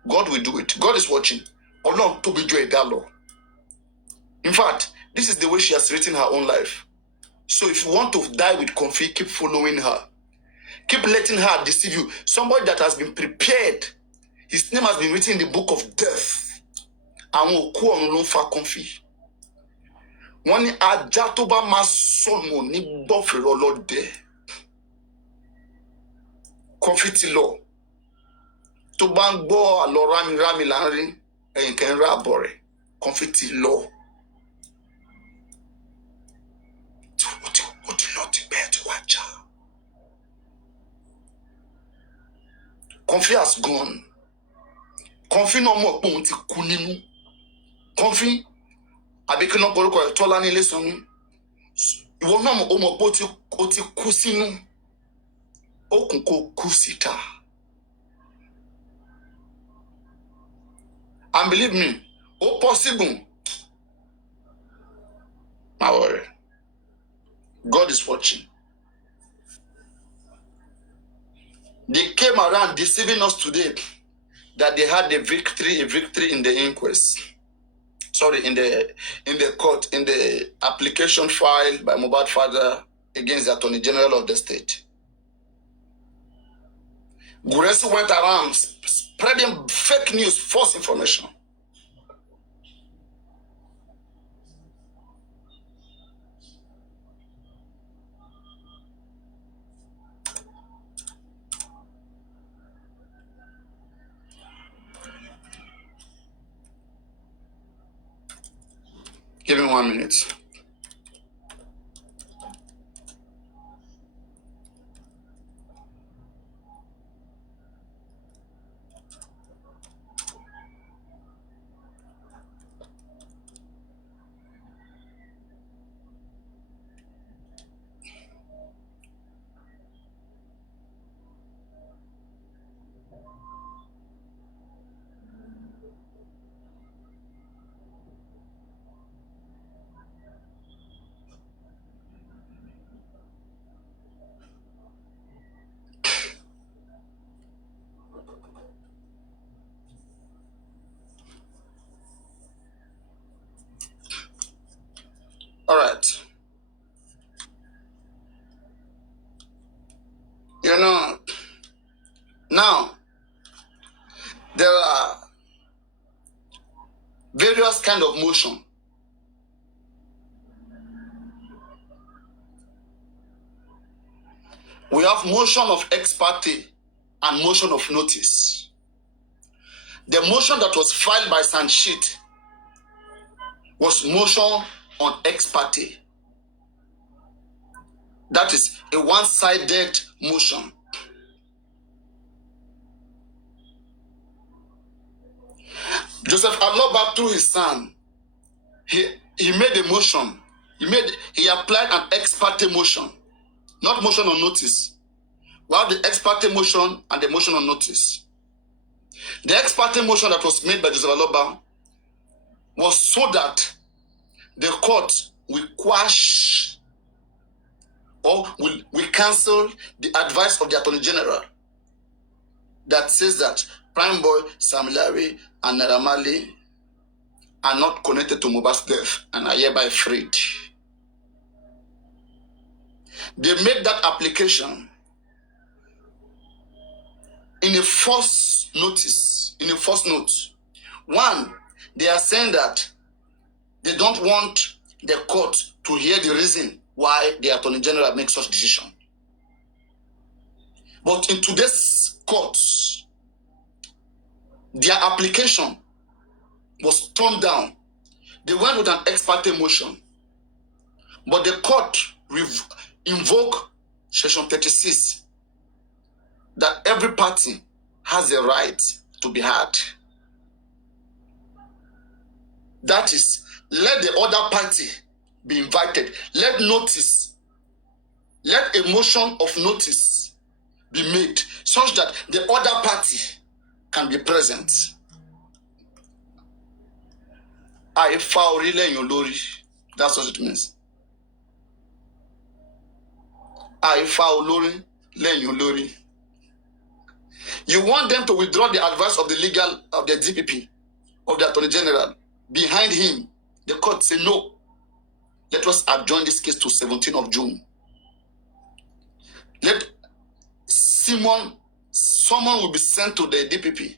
God will do it. God is watching. Allah to be doing that law. In fact, this is the way she has written her own life. So if you want to die with Konfi, keep following her. Keep letting her deceive you. Somebody that has been prepared. His name has been written in the book of death. And will call on for Konfi. One ajatoba masomo ni bofero Lord de. Konfi ti law. To bang bo alo rami lanri and can rabore. Konfi ti law. What do not bear to watch? Konfi has gone. Konfi no more point kuninu. Konfi abeke no porúkọ Tọ́lání Lésànmí. Ìwọ náà ó mọ̀ pé ó ti kú sínú. Ó kún kó kú síta. And believe me, ó possible. My worry. God is watching. They came around deceiving us today that they had a victory in the inquest. Sorry, in the court, in the application filed by Mohbad father against the Attorney General of the state. Guresi went around spreading fake news, false information. Give me 1 minute. All right. You know, now there are various kind of motion. We have motion of ex parte and motion of notice. The motion that was filed by Sanshit was motion on ex parte. That is a one-sided motion. Joseph Aloba, through his son, he made a motion. He applied an ex parte motion, not motion on notice. We have the ex parte motion and the motion on notice. The ex parte motion that was made by Joseph Aloba was so that the court will quash or will cancel the advice of the Attorney General that says that Prime Boy, Sam Larry, and Naira Marley are not connected to Mohbad's death and are hereby freed. They made that application in a false notice, in a false note. One, they are saying that they don't want the court to hear the reason why the Attorney General makes such decision. But in today's court, their application was turned down. They went with an ex parte motion, but the court invoked Section 36 that every party has a right to be heard. That is, let the other party be invited. Let a motion of notice be made such that the other party can be present. I foul really in lorry. That's what it means. I foul lorry, len lorry. You want them to withdraw the advice of the DPP, of the Attorney General. Behind him, the court say no. Let us adjourn this case to 17th of June. Let someone will be sent to the DPP.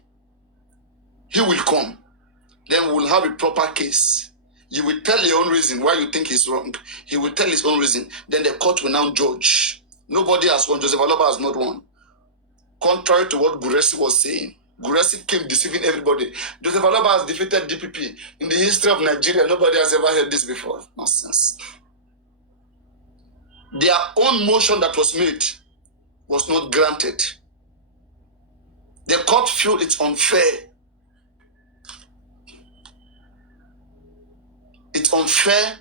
He will come. Then we'll have a proper case. You will tell your own reason why you think he's wrong. He will tell his own reason. Then the court will now judge. Nobody has won. Joseph Aloba has not won. Contrary to what Guresi was saying. Guresi came deceiving everybody. Joseph Aloba has defeated DPP. In the history of Nigeria, nobody has ever heard this before. Nonsense. Their own motion that was made was not granted. The court feel it's unfair. It's unfair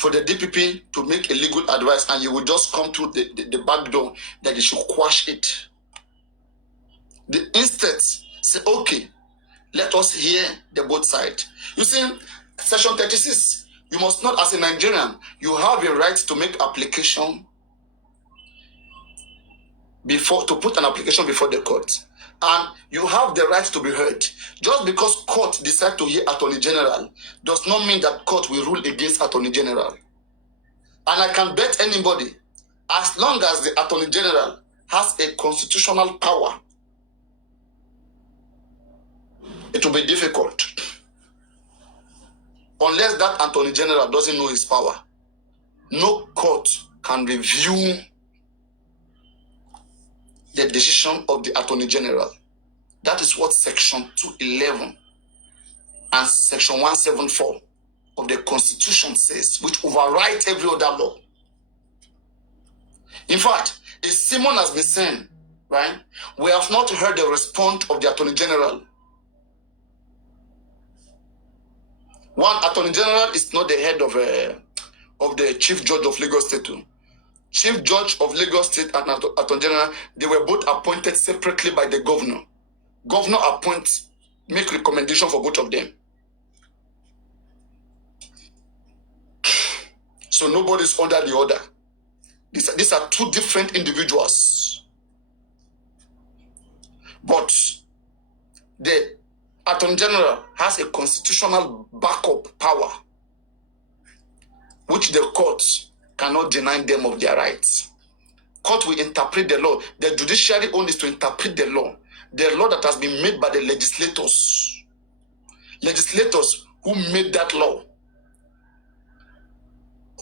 for the DPP to make a legal advice and you will just come through the back door that they should quash it. The instant say, okay, let us hear the both side. You see, Section 36, you must not, as a Nigerian, you have a right to make application to put an application before the court. And you have the right to be heard. Just because court decide to hear Attorney General does not mean that court will rule against Attorney General. And I can bet anybody, as long as the Attorney General has a constitutional power, it will be difficult. Unless that Attorney General doesn't know his power, no court can review the decision of the Attorney General. That is what Section 211 and Section 174 of the Constitution says, which overrides every other law. In fact, a Simon has been saying, right? We have not heard the response of the Attorney General. One, Attorney General is not the head of the Chief Judge of Lagos State. Chief Judge of Lagos State and Attorney General, they were both appointed separately by the governor. Governor appoints, make recommendation for both of them. So nobody's under the other. These are two different individuals. But the Attorney General has a constitutional backup power, which the courts cannot deny them of their rights. Court will interpret the law. The judiciary only is to interpret the law that has been made by the legislators. Legislators who made that law,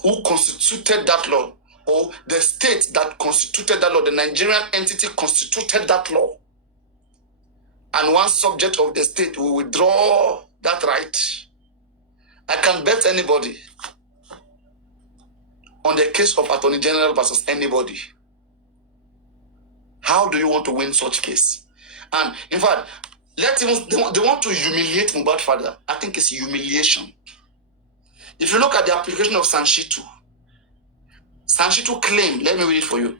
who constituted that law, or the state that constituted that law, the Nigerian entity constituted that law. And one subject of the state will withdraw that right. I can bet anybody on the case of Attorney General versus anybody. How do you want to win such case? And in fact, they want to humiliate Mohbad father. I think it's humiliation. If you look at the application of Sanshitu claim, let me read it for you.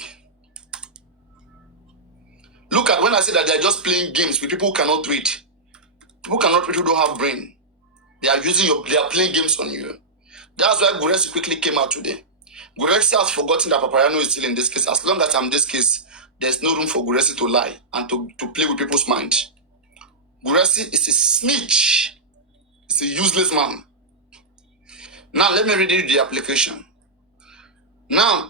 Look at when I say that they are just playing games with people who cannot read. People cannot read who don't have brain. They are playing games on you. That's why Guresi quickly came out today. Guresi has forgotten that Papariano is still in this case. As long as I'm in this case, there's no room for Guresi to lie and to play with people's mind. Guresi is a snitch. It's a useless man. Now, let me read you the application. Now,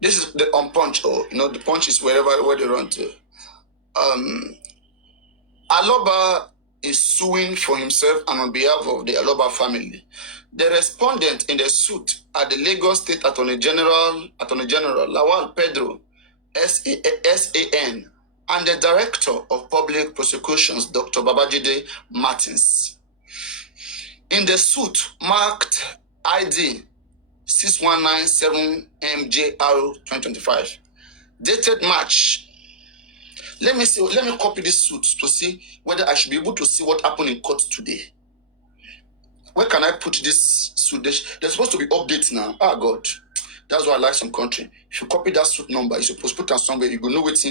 this is the on punch, or the punch is where they run to. Aloba is suing for himself and on behalf of the Aloba family. The respondent in the suit are the Lagos State Attorney General Lawal Pedro, SAN, and the Director of Public Prosecutions, Dr. Babajide Martins. In the suit marked ID 6197MJR 2025, dated March. Let me copy this suit to see whether I should be able to see what happened in court today. Where can I put this suit? There's supposed to be updates now. Ah, God. That's why I like some country. If you copy that suit number, you're supposed to put it somewhere. You will know what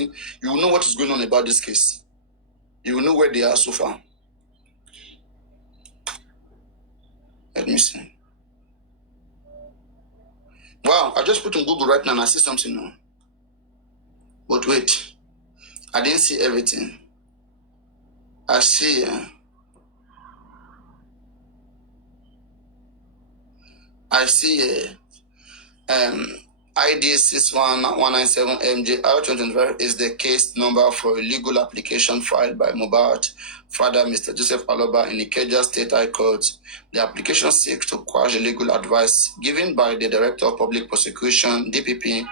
is going on about this case. You will know where they are so far. Let me see. Wow, I just put on Google right now and I see something now. But wait, I didn't see everything. I see ID 61197MJR 2025 is the case number for a legal application filed by Mohbad father, Mr. Joseph Aloba, in Ikeja State High Court. The application seeks to quash legal advice given by the Director of Public Prosecution, DPP,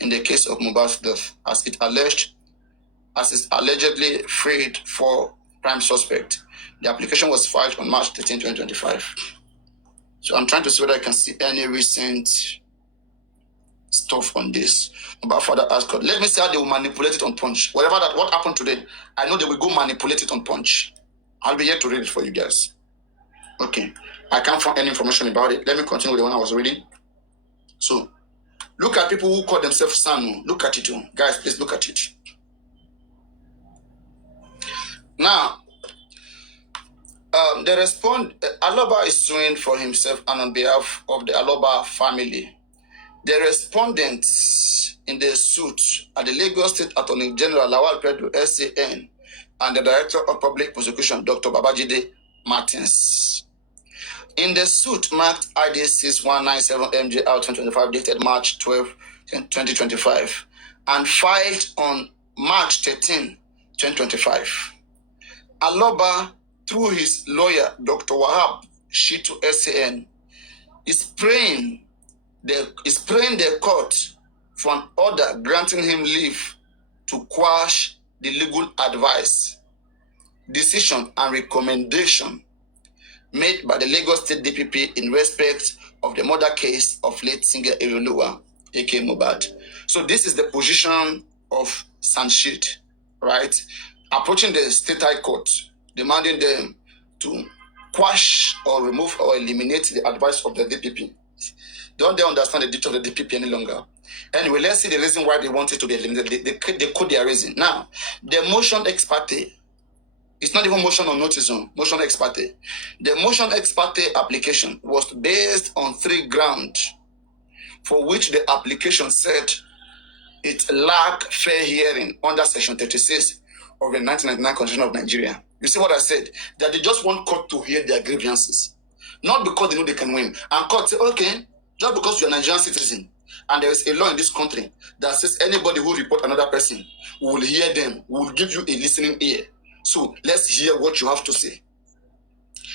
in the case of Mohbad's death, as it allegedly freed for prime suspect. The application was filed on March 13, 2025. So I'm trying to see whether I can see any recent stuff on this. About father asked God. Let me see how they will manipulate it on Punch. What happened today, I know they will go manipulate it on Punch. I'll be here to read it for you guys. Okay. I can't find any information about it. Let me continue with the one I was reading. So, look at people who call themselves Sanu. Look at it, guys. Please look at it. Now, the respond. Aloba is suing for himself and on behalf of the Aloba family. The respondents in the suit are the Lagos State Attorney General Lawal Pedro SAN and the Director of Public Prosecution Dr. Babajide Martins. In the suit marked ID 6197 MJR 2025 dated March 12, 2025 and filed on March 13, 2025, Aloba, through his lawyer Dr. Wahab Shitu SAN, is praying the court for an order granting him leave to quash the legal advice, decision, and recommendation made by the Lagos State DPP in respect of the murder case of late singer Erioluwa, aka Mohbad. So this is the position of Sanshit, right? Approaching the State High Court, demanding them to quash or remove or eliminate the advice of the DPP. Don't they understand the detail of the DPP any longer? Anyway, let's see the reason why they want it to be eliminated. They quote their reason. Now, the motion ex parte, it's not even motion on notice, motion ex parte. The motion ex parte application was based on 3 grounds for which the application said it lacked fair hearing under Section 36 of the 1999 Constitution of Nigeria. You see what I said? That they just want court to hear their grievances. Not because they know they can win. And court say, okay, just because you're a Nigerian citizen and there is a law in this country that says anybody who report another person, we will hear them, we will give you a listening ear. So let's hear what you have to say.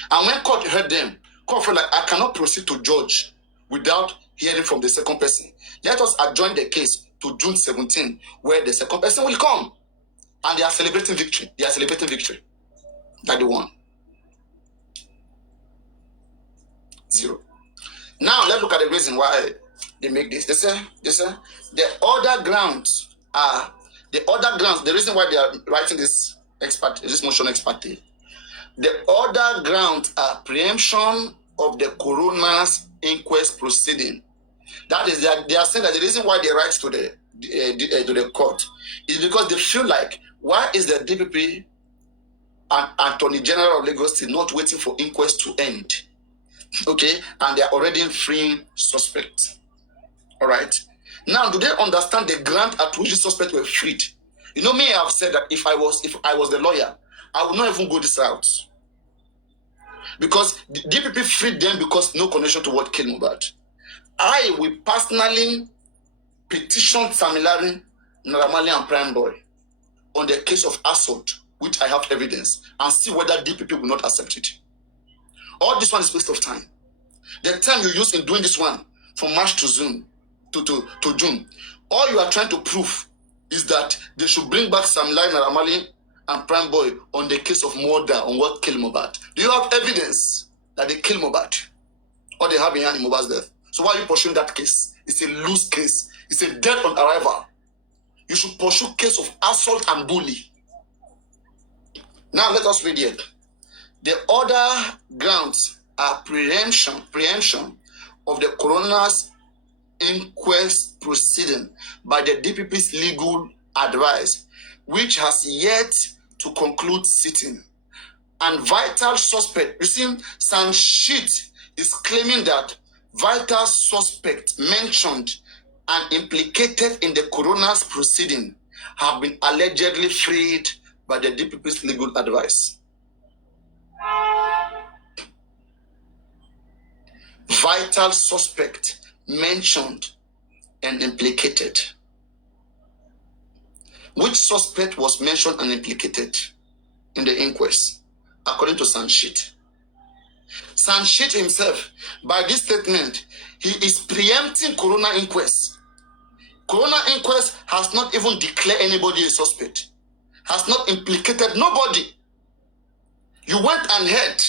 And when court heard them, court felt like, I cannot proceed to judge without hearing from the second person. Let us adjourn the case to June 17, where the second person will come. And they are celebrating victory. They are celebrating victory. That they won. 0. Now let's look at the reason why they make this. They say the other grounds, the reason why they are writing this motion ex parte. The other grounds are preemption of the coroner's inquest proceeding. That is, they are saying that the reason why they write to the court is because they feel like, why is the DPP and Attorney General of Lagos State not waiting for inquest to end? Okay, and they are already freeing suspects. All right. Now, do they understand the grant at which the suspects were freed? You know, me, I have said that if I was the lawyer, I would not even go this route. Because the DPP freed them because no connection to what killed Mohbad. I will personally petition Samilari, Naramali, and Prime Boy on the case of assault, which I have evidence, and see whether DPP will not accept it. All this one is waste of time. The time you use in doing this one from March to June, all you are trying to prove is that they should bring back Samilari, Naramali, and Prime Boy on the case of murder, on what killed Mohbad. Do you have evidence that they killed Mohbad? Or they have behind Mohbad's death? So why are you pursuing that case? It's a loose case. It's a death on arrival. You should pursue case of assault and bully. Now let us read it. The other grounds are preemption of the coroner's inquest proceeding by the DPP's legal advice, which has yet to conclude sitting. And vital suspect, you see, Sanshit is claiming that vital suspects mentioned and implicated in the coroner's proceeding have been allegedly freed by the DPP's legal advice. Vital suspect mentioned and implicated. Which suspect was mentioned and implicated in the inquest, according to Sanshit? Sanshit himself, by this statement, he is preempting coroner inquest. Coroner inquest has not even declared anybody a suspect, has not implicated nobody. You went and heard.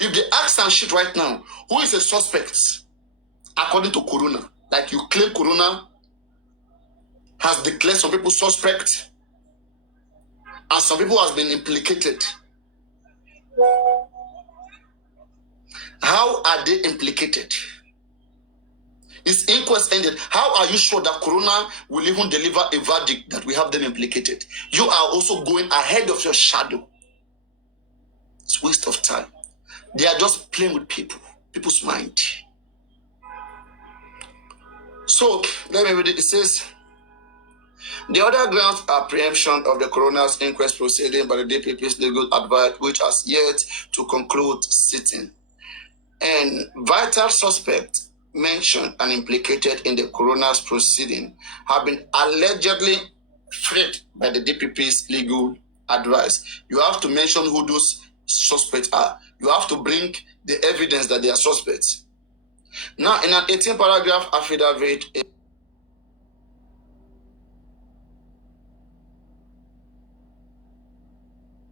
If they ask Sanshit right now, who is a suspect, according to coroner, like you claim coroner has declared some people suspect and some people has been implicated. How are they implicated? Is inquest ended? How are you sure that Corona will even deliver a verdict that we have them implicated? You are also going ahead of your shadow. It's waste of time. They are just playing with people's mind. So, let me read it. It says, the other grounds are preemption of the coroner's inquest proceeding by the DPP's legal advice, which has yet to conclude sitting. And vital suspects mentioned and implicated in the coroner's proceeding have been allegedly freed by the DPP's legal advice. You have to mention who those suspects are. You have to bring the evidence that they are suspects. Now, in an 18-paragraph affidavit,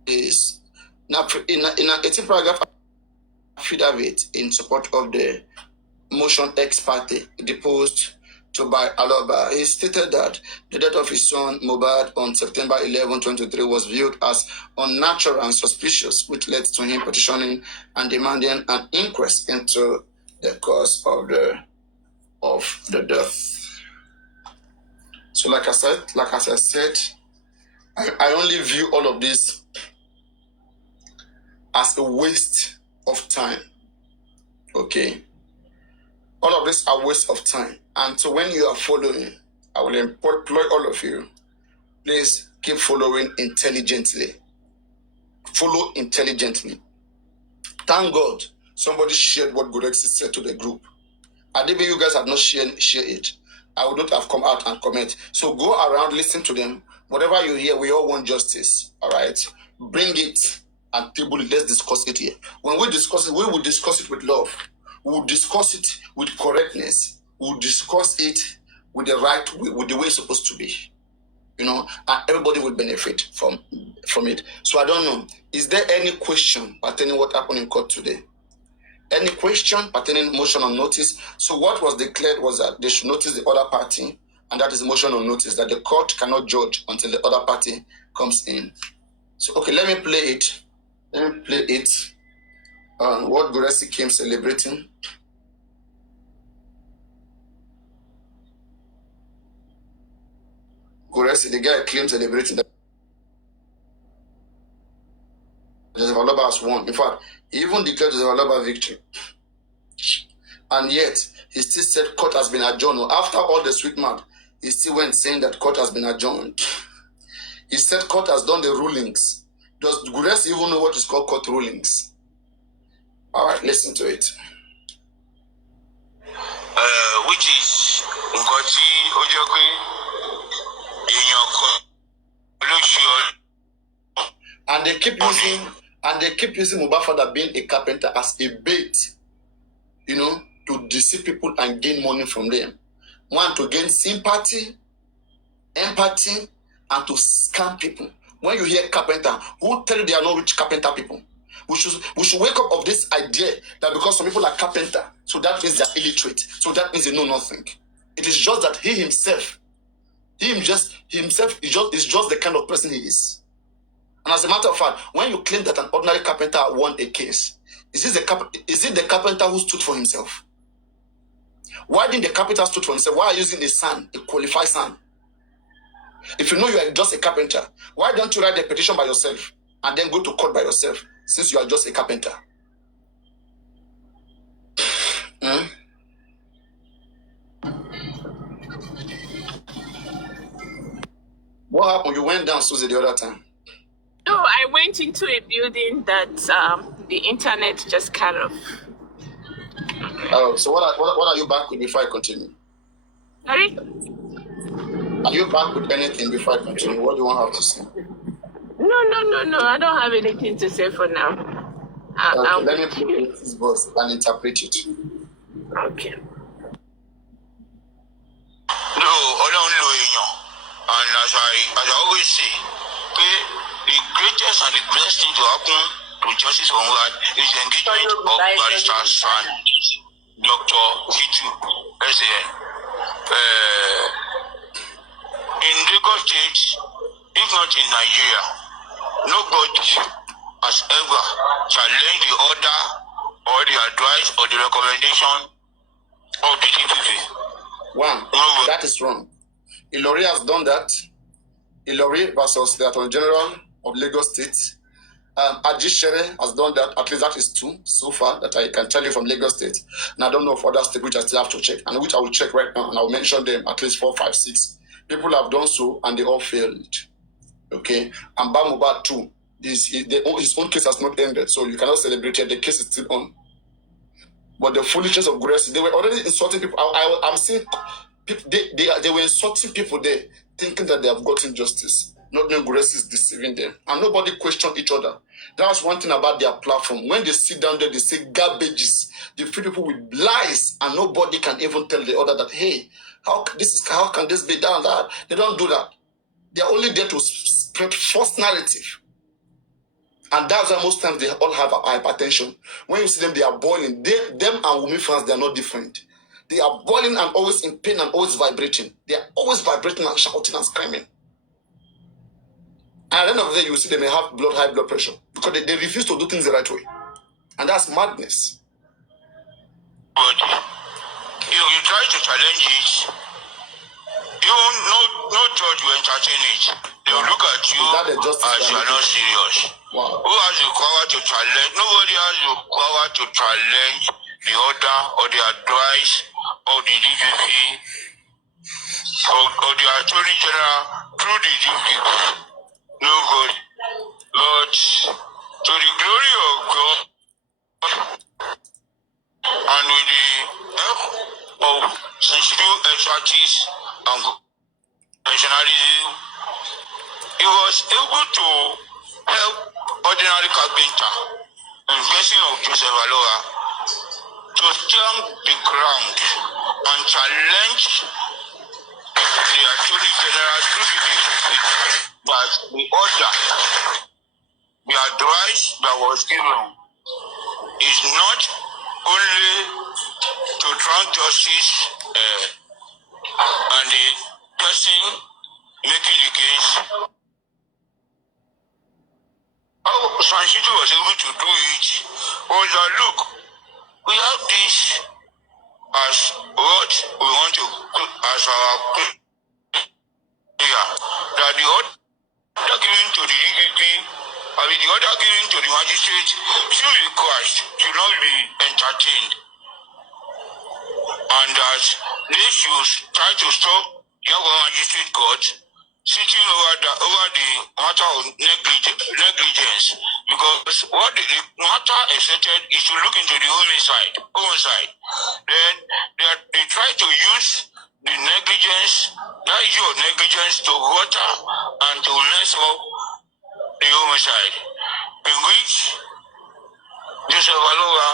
is now in an 18-paragraph affidavit in support of the motion ex parte deposed to by Aloba, he stated that the death of his son Mohbad on September 11, 2023 was viewed as unnatural and suspicious, which led to him petitioning and demanding an inquest into the cause of the death. So, like I said, I only view all of this as a waste of time. Okay? All of this are waste of time. And so when you are following, I will employ all of you. Please keep following intelligently. Follow intelligently. Thank God somebody shared what Gorexi said to the group. And maybe you guys have not shared it. I would not have come out and comment. So go around, listen to them. Whatever you hear, we all want justice. All right? Bring it and table it. Let's discuss it here. When we discuss it, we will discuss it with love. We will discuss it with correctness. We will discuss it with the right way, with the way it's supposed to be. You know, and everybody will benefit from it. So I don't know. Is there any question pertaining what happened in court today? Any question pertaining motion on notice? So what was declared was that they should notice the other party, and that is motion on notice, that the court cannot judge until the other party comes in. So, okay, let me play it. What Gorexi came celebrating. Gorexi, the guy claims celebrating that Joseph Aloba has won. In fact, he even declared Joseph Aloba victory. And yet, he still said court has been adjourned. After all the sweet mouth, he still went saying that court has been adjourned. He said court has done the rulings. Does Gorexi even know what is called court rulings? All right, listen to it. Which is Nkoti Ojokwe, and they keep using Mohbad father being a carpenter as a bait, you know, to deceive people and gain money from them. One, to gain sympathy, empathy, and to scam people. When you hear carpenter, who tell you they are not rich carpenter people? We should wake up of this idea that because some people are carpenter, so that means they are illiterate. So that means they know nothing. It is just that he himself is just the kind of person he is. And as a matter of fact, when you claim that an ordinary carpenter won a case, is it the carpenter who stood for himself? Why didn't the carpenter stood for himself? Why are you using a son, a qualified son? If you know you are just a carpenter, why don't you write the petition by yourself and then go to court by yourself, since you are just a carpenter? What happened? You went down, Susie, the other time. No, I went into a building that the internet just cut off. Oh, so what are you back with before I continue? Sorry? Are you back with anything before I continue? What do you want to have to say? No. I don't have anything to say for now. Okay, let me put this verse and interpret it. Okay. No, and as I always say, the greatest and the best thing to happen to Justice Onward is the engagement of barrister's son, Dr. Hitu, in Lagos State, if not in Nigeria, nobody has ever challenged the order or the advice or the recommendation of the DPP. One, that is wrong. Ilori has done that. Ilori versus the Attorney General of Lagos State. Ajishere has done that. At least that is two so far that I can tell you from Lagos State. And I don't know of other states which I still have to check, and which I will check right now, and I'll mention them at least 4, 5, 6. People have done so and they all failed. Okay? And Bamubad too. His own case has not ended, so you cannot celebrate it. The case is still on. But the foolishness of Grace, they were already insulting people. I'm seeing people, they were insulting people there, thinking that they have gotten justice. Not knowing Grace is deceiving them. And nobody questioned each other. That's one thing about their platform. When they sit down there, they say garbages. They feed people with lies, and nobody can even tell the other that, hey, how can this be done? That they don't do that. They are only there to spread false narrative. And that's why most times they all have hypertension. When you see them, they are boiling. Them and Wumi fans, they are not different. They are boiling and always in pain and always vibrating. They are always vibrating and shouting and screaming. And at the end of the day, you see they may have high blood pressure because they refuse to do things the right way. And that's madness. But you try to challenge it. No judge will entertain it. They will look at you as you are not serious. Wow. Who has the power to challenge? Nobody has the power to challenge the order or the advice of the DPP or the Attorney General through the DPP. Nobody. But to the glory of God and with the help of sensitive expertise and professionalism, he was able to help ordinary carpenter in person of Joseph Alora to stand the ground and challenge the Attorney General through the DPP that the order, the advice that was given is not only to grant justice and the person making the case. How Sanshito was able to do it was that, look, we have this as what we want to put as our prayer, that the order given to the DPP, the order given to the magistrate should be quashed, should not be entertained. And that they should try to stop the magistrate court sitting over the matter of negligence, because what the matter accepted is to look into the homicide. Then they try to use the negligence, that issue of negligence, to water and to mess up the homicide, in which Joseph Alora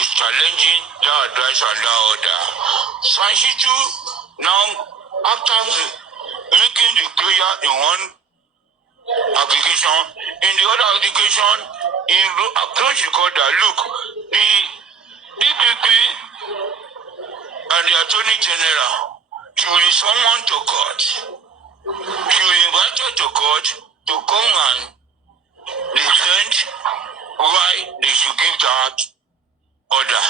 is challenging that advice and that order. Sanshito now, after making the prayer in one application, in the other application, he approached the court that, look, the DPP and the Attorney General should be summoned to court, should be invited to court to come and defend why they should give that order.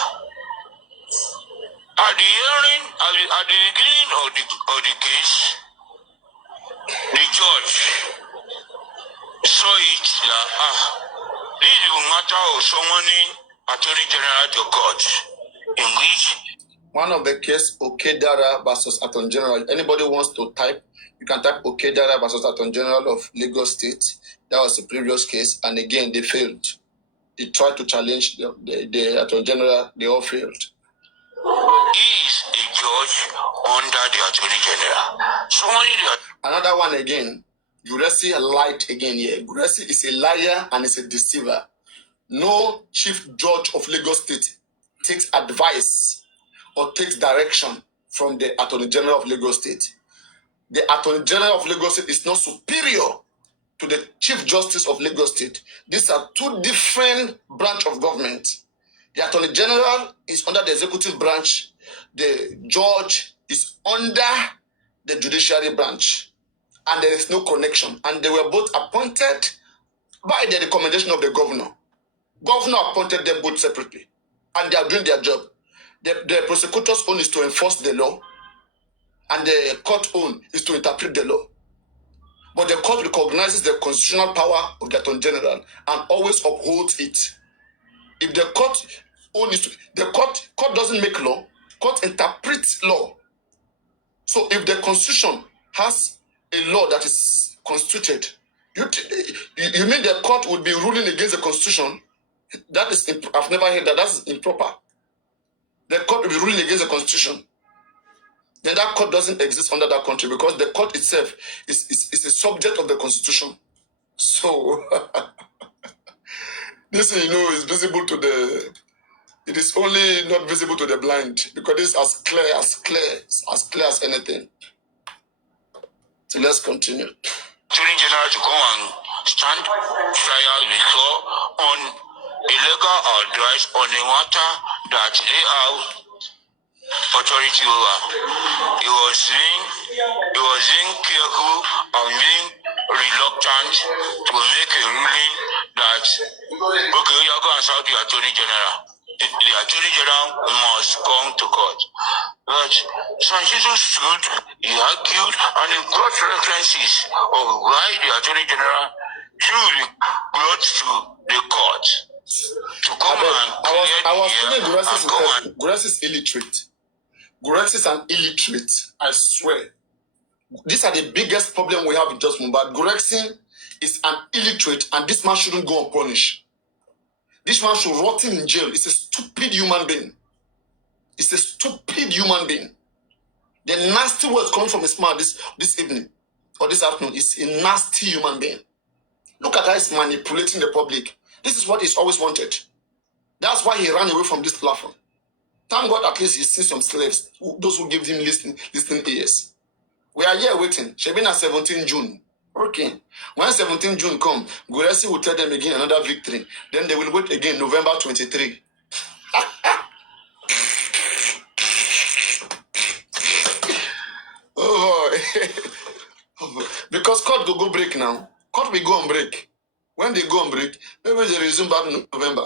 At the hearing, at the beginning of the case, the judge saw it that this is a matter of summoning Attorney General to court, in which one of the case Okedara versus Attorney General. Anybody wants to type, you can type Okedara versus Attorney General of Lagos State. That was the previous case, and again they failed. They tried to challenge the Attorney General. They all failed. He is a judge under the Attorney General. Another one again. Guresi lied again here. Guresi is a liar and is a deceiver. No chief judge of Lagos State takes advice or takes direction from the Attorney General of Lagos State. The Attorney General of Lagos State is not superior to the Chief Justice of Lagos State. These are two different branches of government. The Attorney General is under the executive branch. The judge is under the judiciary branch. And there is no connection. And they were both appointed by the recommendation of the governor. Governor appointed them both separately. and they are doing their job. The prosecutor's own is to enforce the law, and the court own is to interpret the law. But the court recognizes the constitutional power of the Attorney General and always upholds it. If the court own is to, the court doesn't make law, court interprets law. So if the Constitution has a law that is constituted, you mean the court would be ruling against the Constitution? That is, I've never heard that. That's improper. The court will be ruling against the Constitution. Then that court doesn't exist under that country because the court itself is a subject of the Constitution. So this, is visible to the. It is only not visible to the blind because this is as clear as anything. So let's continue. Attorney General to come and stand trial before on illegal advice on a matter that they have authority over. He was being careful and being reluctant to make a ruling that okay, you are going to serve the Attorney General. The Attorney General must come to court. But Sanchez stood, he argued, and he brought references of why the Attorney General should be brought to the court to come I was feeling Gurex is illiterate. Gurex is an illiterate, I swear. These are the biggest problem we have with Just Mohbad. Gurex is an illiterate, and this man shouldn't go unpunished. This man should rot in jail. It's a stupid human being. It's a stupid human being. The nasty words coming from his mouth this evening or this afternoon is a nasty human being. Look at how he's manipulating the public. This is what he's always wanted. That's why he ran away from this platform. Thank God at least he's seen some slaves, those who give him listening ears. We are here waiting. Shebina 17 June. Okay. When 17 June come, Gurex will tell them again another victory. Then they will wait again November 23. Oh, because court will go break now. Court will go on break. When they go on break, maybe they resume back in November.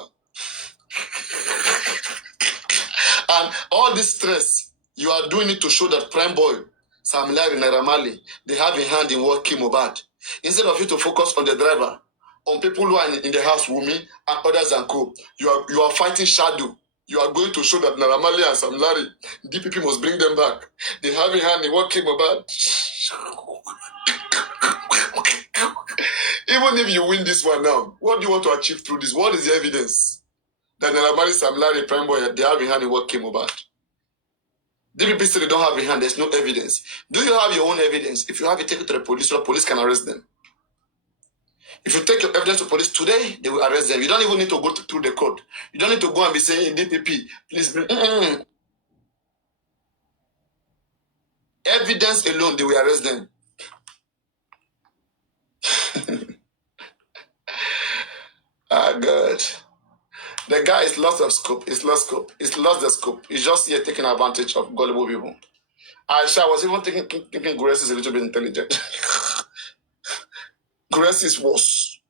And all this stress, you are doing it to show that Prime Boy, Sam Larry, Naira Marley, they have a hand in what came about. Instead of you to focus on the driver, on people who are in the house, Wumi and others and co, you are fighting shadow. You are going to show that Naira Marley and Sam Larry, DPP must bring them back. They have a hand in what came about. Even if you win this one now, what do you want to achieve through this? What is the evidence that Naira Marley, Sam Larry, Prime Boy, they have a hand in what came about? DPP still they don't have a hand. There's no evidence. Do you have your own evidence? If you have it, take it to the police so the police can arrest them. If you take your evidence to police today, they will arrest them. You don't even need to go through the court. You don't need to go and be saying, DPP, please bring... Evidence alone, they will arrest them. Ah, God. The guy is lost of scope. It's lost scope. It's lost the scope. He's just here taking advantage of gullible people. I was even thinking Gurex is a little bit intelligent. Gurex is worse.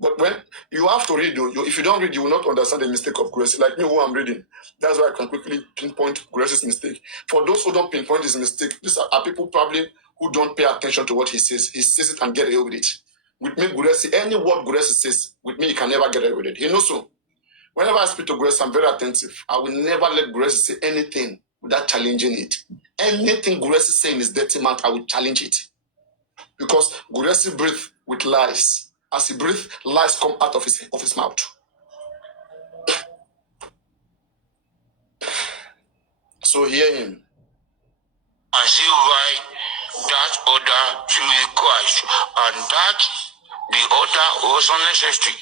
But when you have to read, if you don't read, you will not understand the mistake of Gurex. Like me, who I'm reading. That's why I can quickly pinpoint Gurex's mistake. For those who don't pinpoint his mistake, these are people probably who don't pay attention to what he says. He says it and get away with it. With me, Gurex, any word Gurex says, with me, he can never get away with it. He knows so. Whenever I speak to Gurex, I'm very attentive. I will never let Gurex say anything without challenging it. Anything Gurex is saying is dirty mouth, I will challenge it. Because Gurex breathes with lies. As he breathes, lies come out of his mouth. So hear him. And see why that order should be quashed, and that the order was unnecessary.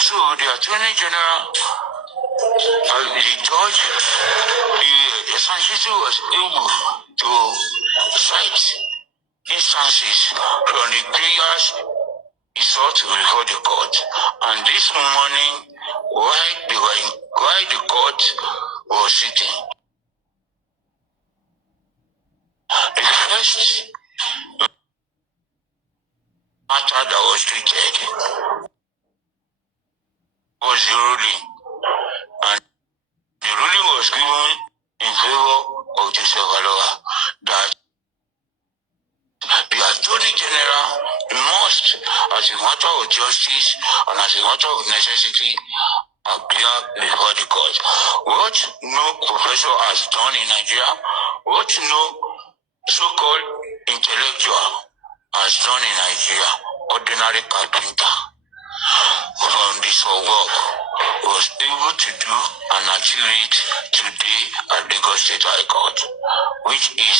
So the Attorney General, the judge, the Sanchez was able to cite instances from the prayers he sought before the court. And this morning, while the court was sitting, the first matter that was treated was the ruling. And as a matter of justice and as a matter of necessity, appear before the court. What no professor has done in Nigeria, what no so-called intellectual has done in Nigeria, ordinary carpenter from this work was able to do and achieve it today at Lagos State High Court, which is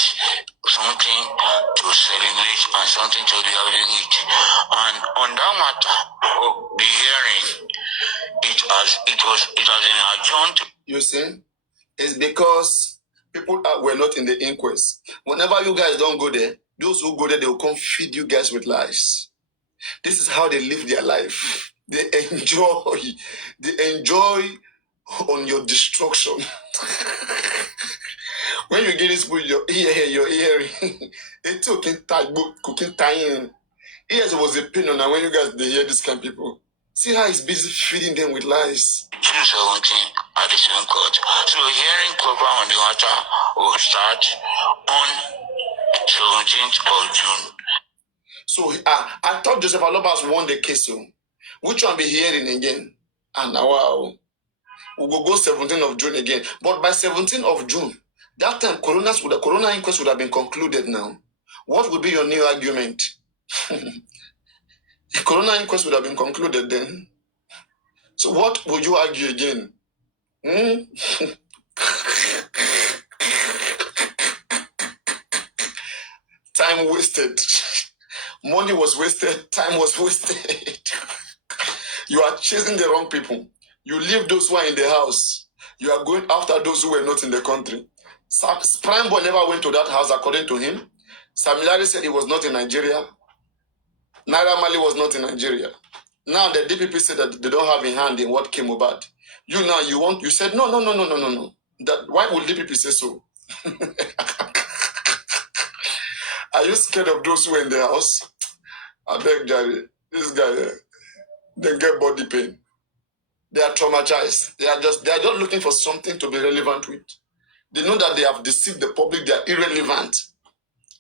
something to celebrate and something to evaluate. And on that matter of the hearing, it has been adjourned. You see, it's because people were not in the inquest. Whenever you guys don't go there, those who go there, they will come feed you guys with lies. This is how they live their life. They enjoy on your destruction. When you get this with your earring, it took cooking time. Yes, it was a pain on when you guys they hear this kind of people. See how he's busy feeding them with lies. June 17 at the same court. So the hearing program on the matter will start on 17th of June. So I thought Joseph Alobas won the case. So which one be hearing again? And now we'll go 17th of June again. But by 17th of June, that time the corona inquest would have been concluded now. What would be your new argument? The corona inquest would have been concluded then. So what would you argue again? Time wasted. Money was wasted. Time was wasted. You are chasing the wrong people. You leave those who are in the house. You are going after those who were not in the country. Prime Boy never went to that house according to him. Samilari said he was not in Nigeria. Naira Marley was not in Nigeria. Now the DPP said that they don't have a hand in what came about. You said no. That why would DPP say so? Are you scared of those who are in the house? I beg Jerry, this guy, they get body pain. They are traumatized. They are just looking for something to be relevant with. They know that they have deceived the public. They are irrelevant.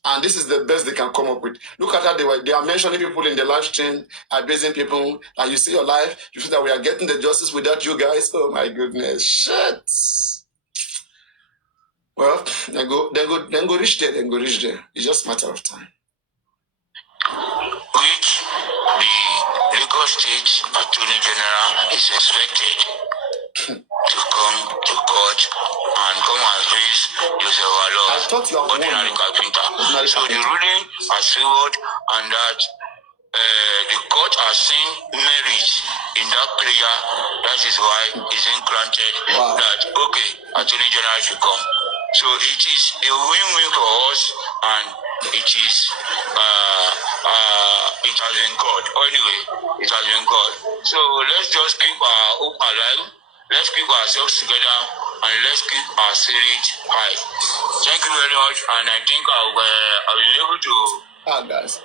And this is the best they can come up with. Look at how they are mentioning people in the live stream, abusing people, and you see your life, you see that we are getting the justice without you guys. Oh my goodness. Shit. Well, then go reach there. It's just a matter of time. Which the Lagos State Attorney General is expected to come to court and come and face Joseph I thought you have won. ordinary carpenter. So the ruling has favored and that the court has seen merit in that prayer. That is why it's been granted that, okay, Attorney General should come. So it is a win-win for us and it has been God. Anyway, it has been God. So let's just keep our hope alive. Let's keep ourselves together and let's keep our spirit high. Thank you very much, and I think I'll be able to. Guys,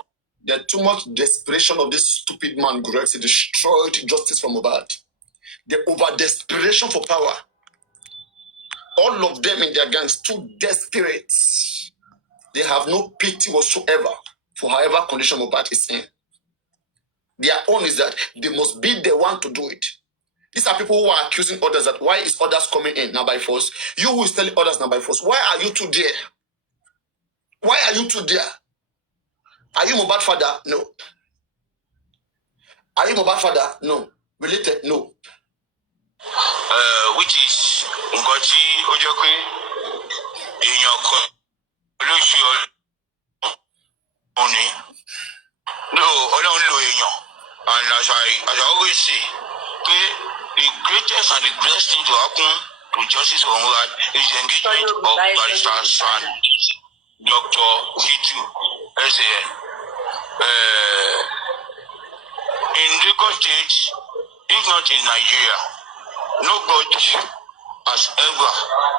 there's too much desperation of this stupid man. Grex destroyed justice from Mohbad. The over desperation for power. All of them in their gangs too desperate. They have no pity whatsoever for however condition Mohbad is in. Their own is that they must be the one to do it. These are people who are accusing others that why is others coming in now by force? You who is telling others now by force. Why are you two there? Why are you two there? Are you Mohbad father? No. Are you Mohbad father? No. Related? No. Which is Ngochi Ojokwe in your only. No, I don't know. And as I always say, the greatest and the best thing to happen to justice for Mohbad is the engagement of barristers and Dr. Hitu SAN. In Lagos State, if not in Nigeria, nobody has ever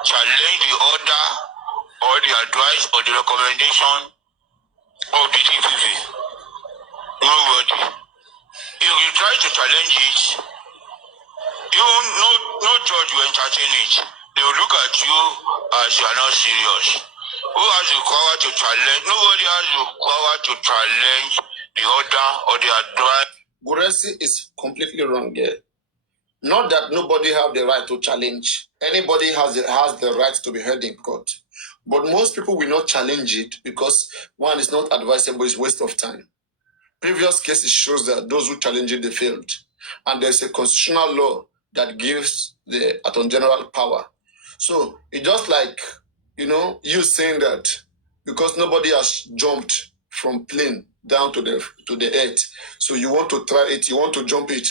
challenged the order or the advice or the recommendation of the DPP. Nobody. If you try to challenge it, even no judge will entertain it. They will look at you as you are not serious. Who has the power to challenge? Nobody has the power to challenge the order or the advice. Guresi is completely wrong here. Not that nobody have the right to challenge. Anybody has the right to be heard in court. But most people will not challenge it because one is not advisable, it's waste of time. Previous cases shows that those who challenge it, they failed. And there's a constitutional law that gives the Attorney General power. So it's just like, you saying that because nobody has jumped from plane down to the earth, so you want to try it, you want to jump it.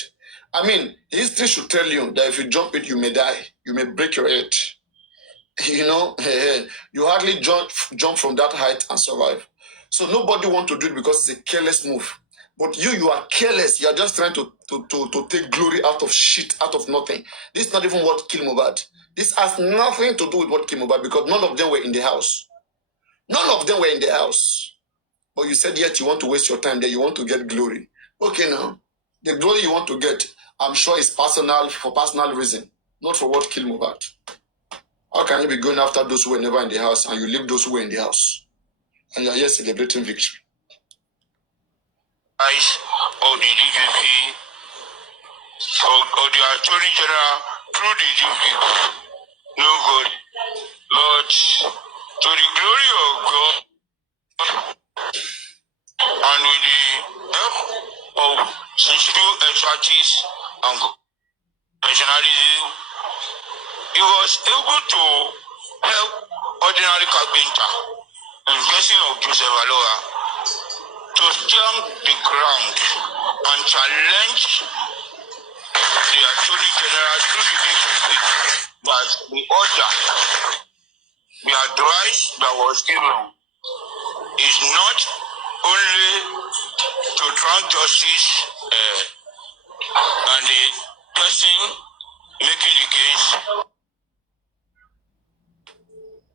I mean, history should tell you that if you jump it, you may die. You may break your head. You hardly jump from that height and survive. So nobody want to do it because it's a careless move. But you are careless. You are just trying to take glory out of shit, out of nothing. This is not even what killed Mohbad. This has nothing to do with what killed Mohbad because none of them were in the house. None of them were in the house. But you said yet you want to waste your time there. You want to get glory. Okay, now. The glory you want to get, I'm sure is personal, for personal reason, not for what killed Mohbad. How can you be going after those who were never in the house and you leave those who were in the house? And you're here celebrating victory. Or the DGP or the Attorney General through the DGP. No good. But to the glory of God and with the help of sensitive expertise and professionalism, he was able to help ordinary carpenter in person of Joseph Aloha to stamp the ground and challenge the Attorney General through the DPP that the order, the advice that was given is not only to grant justice and the person making the case.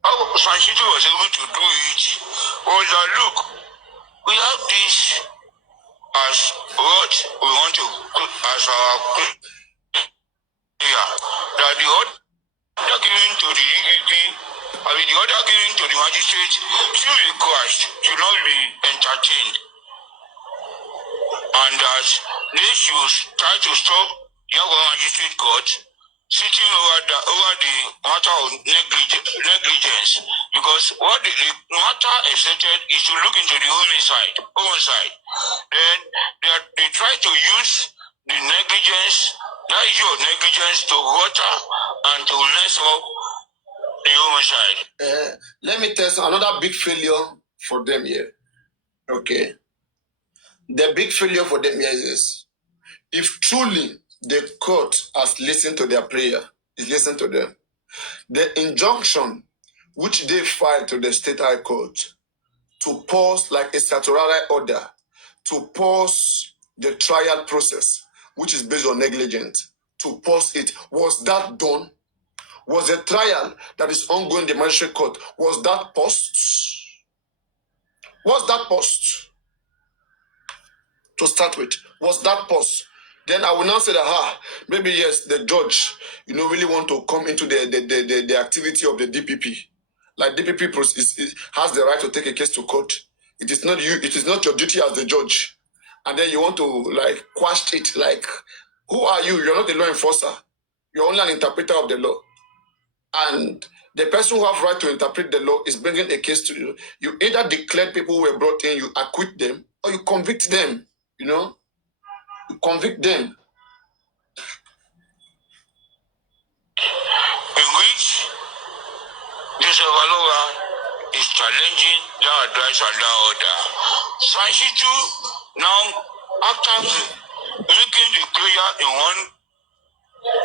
How Sanchito was able to do it was that, look, we have this as what we want to put as our that the order given to the DPP, I mean the order given to the magistrate should be quashed, should not be entertained, and that they should try to stop the magistrate court sitting over the matter of negligence, because what the matter accepted is to look into the homicide. Then they try to use the negligence, that issue of negligence, to water and to mess up the homicide. Let me tell you another big failure for them here. Okay. The big failure for them here is this. If truly the court has listened to their prayer, is listened to them, the injunction which they filed to the State High Court to pause, like a statutory order, to pause the trial process, which is based on negligence, to pause it, was that done? Was the trial that is ongoing in the magistrate court, was that paused? Was that paused? To start with, was that paused? Then I will now say that, maybe yes, the judge, really want to come into the activity of the DPP. Like DPP has the right to take a case to court. It is not you. It is not your duty as the judge. And then you want to quash it. Like, who are you? You're not a law enforcer. You're only an interpreter of the law. And the person who have right to interpret the law is bringing a case to you. You either declare people who were brought in, you acquit them, or you convict them. You convict them. In which Joseph Aloha is challenging that advice and that order. Sanchitu now, after making the prayer in one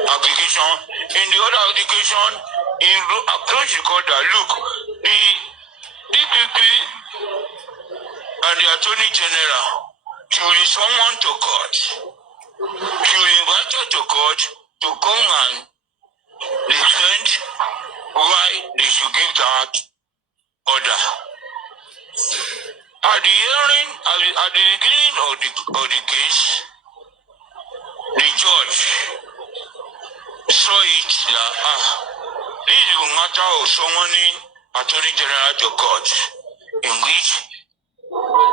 application, in the other application, he approached the court that, look, the DPP and the Attorney General should be summoned to court. She was invited to court to come and defend why they should give that order. At the hearing, at the beginning of the case, the judge saw it that this is a matter of summoning Attorney General to court, in which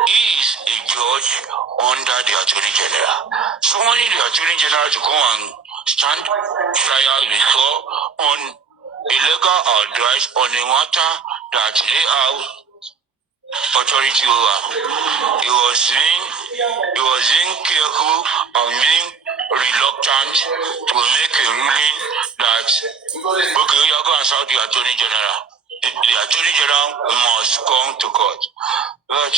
he is a judge judge under the Attorney General. Summoning the Attorney General to come and stand trial before on illegal advice on a matter that they have authority over. He was being careful and being reluctant to make a ruling that, okay, you are going to serve the Attorney General. The Attorney General must come to court. But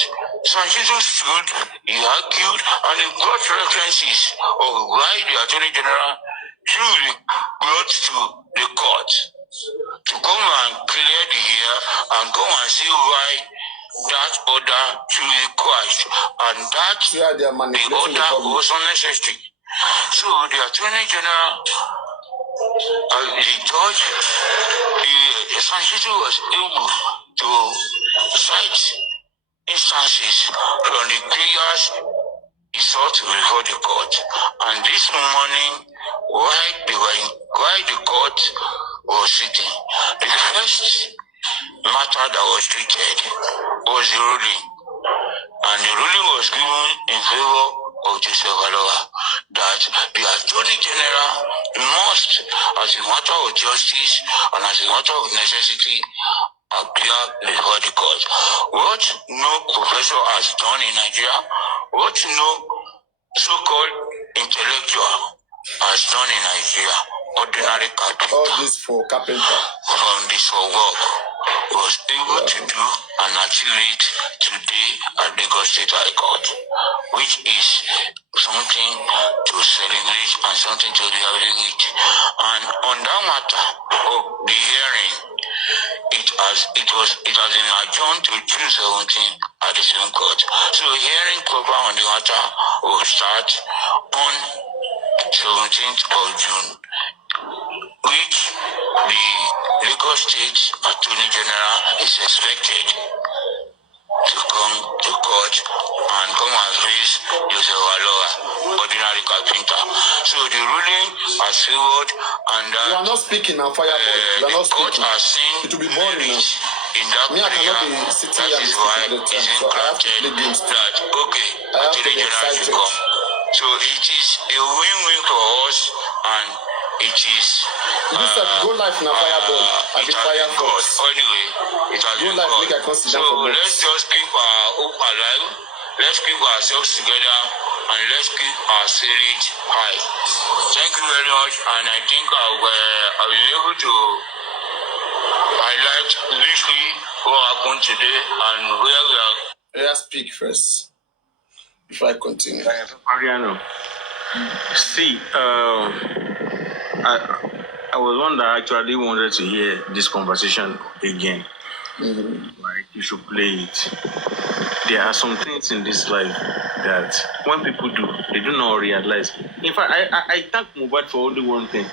Sanchizo stood, he argued, and he brought references of why the Attorney General should be brought to the court to come and clear the air and come and see why that order should be quashed, and that the order was unnecessary. So the Attorney General, the judge, Sanchizo was able to cite instances from the prayers he sought before the court. And this morning, while the court was sitting, the first matter that was treated was the ruling. And the ruling was given in favor of Joseph Aloha that the Attorney General must, as a matter of justice and as a matter of necessity, appear before the court. What no professor has done in Nigeria, what no so-called intellectual has done in Nigeria, ordinary carpenter. All this for carpenter. From this for work was able to do and achieve it today at Lagos State High Court, which is something to celebrate and something to evaluate. And on that matter of the hearing, it has been adjourned to June 17 at the Supreme Court. So the hearing proper on the matter will start on 17th of June, which the Lagos State Attorney General is expected to come to court and come and face Joseph Aloha, ordinary carpenter. So the ruling has favored, and you are not speaking now, Fireboy. You are not speaking. It will be boring now. In that Me, I cannot be sitting here and speaking all the time, so I have to play games. That okay, I have to Attorney be General should excited. come. So it is a win-win for us, and it is. You said go live now, Fireboy. I be Firefox. Anyway, it has Go been live, good. make I come sit So down for box. let's just keep our hope alive. Let's keep ourselves together, and let's keep our spirit high. Thank you very much, and I think I'll be able to highlight briefly what happened today and where we are. Let us speak first before I continue. Papariano. See, I was one that actually wanted to hear this conversation again. Like, you should play it. There are some things in this life that when people do, they do not realize. In fact, I thank Mubad for only one thing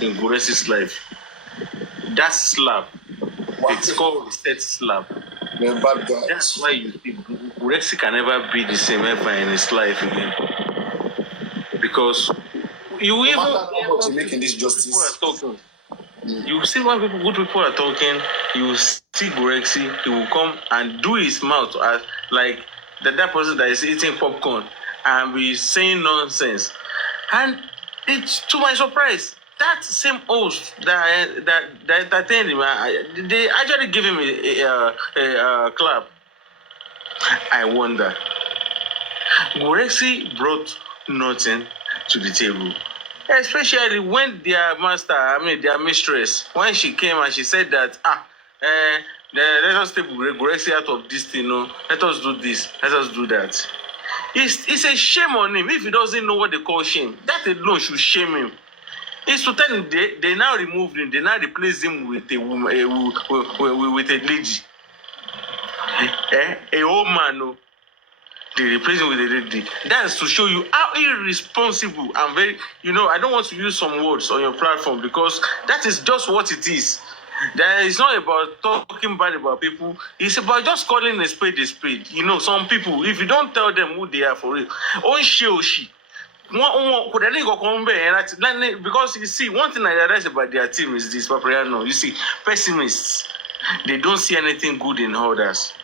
in Goresi's life. That slap. It's called reset slap. The bad guys. That's why you see Goresi can never be the same ever in his life again. Because you No even matter how much you make in this people justice. are talking. You see when good people are talking, you see Gorexi, he will come and do his mouth as like that person that is eating popcorn and be saying nonsense. And it's to my surprise, that same host that entertained him, they actually give him a clap. I wonder. Gorexi brought nothing to the table. Especially when their their mistress, when she came and she said that, let us take Gorexi out of this thing, let us do this, let us do that. It's a shame on him if he doesn't know what they call shame. That alone should shame him. It's to tell him they now removed him, they now replaced him with a woman, with a lady. A old man, no. They replace him with a lady. That's to show you how irresponsible and very, I don't want to use some words on your platform because that is just what it is. That is not about talking bad about people. It's about just calling a spade a spade. Some people, if you don't tell them who they are for real, because you see, one thing I realize about their team is this, Papariano. You see, pessimists, they don't see anything good in others.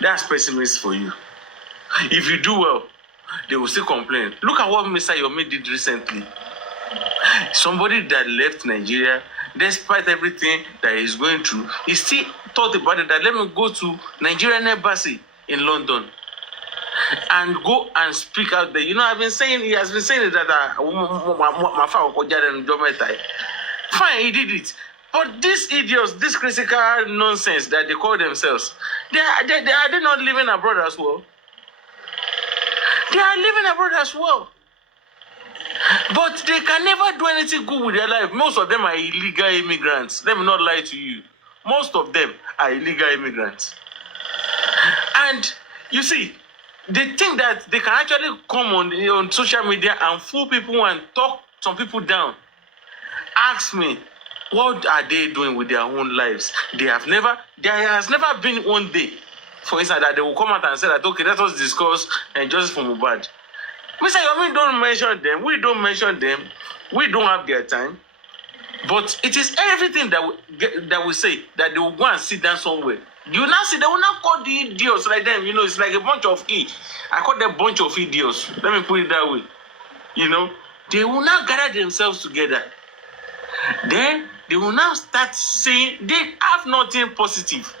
That's pessimists for you. If you do well, they will still complain. Look at what Mr. Yomi did recently. Somebody that left Nigeria, despite everything that he's going through, he still thought about it, that let me go to Nigerian embassy in London and go and speak out there. You know, he has been saying that fine, he did it. But these idiots, this critical nonsense that they call themselves, are they not living abroad as well? They are living abroad as well. But they can never do anything good with their life. Most of them are illegal immigrants. Let me not lie to you. Most of them are illegal immigrants. And you see, they think that they can actually come on social media and fool people and talk some people down. Ask me, what are they doing with their own lives? There has never been one day, for instance, that they will come out and say that, okay, let us discuss justice for Mohbad. Mr. Yomi don't mention them. We don't mention them. We don't have their time. But it is everything that we say that they will go and sit down somewhere. You now see, they will not call the idiots like them. You know, it's like a bunch of I call them a bunch of idiots. Let me put it that way. You know, they will now gather themselves together. Then they will now start saying they have nothing positive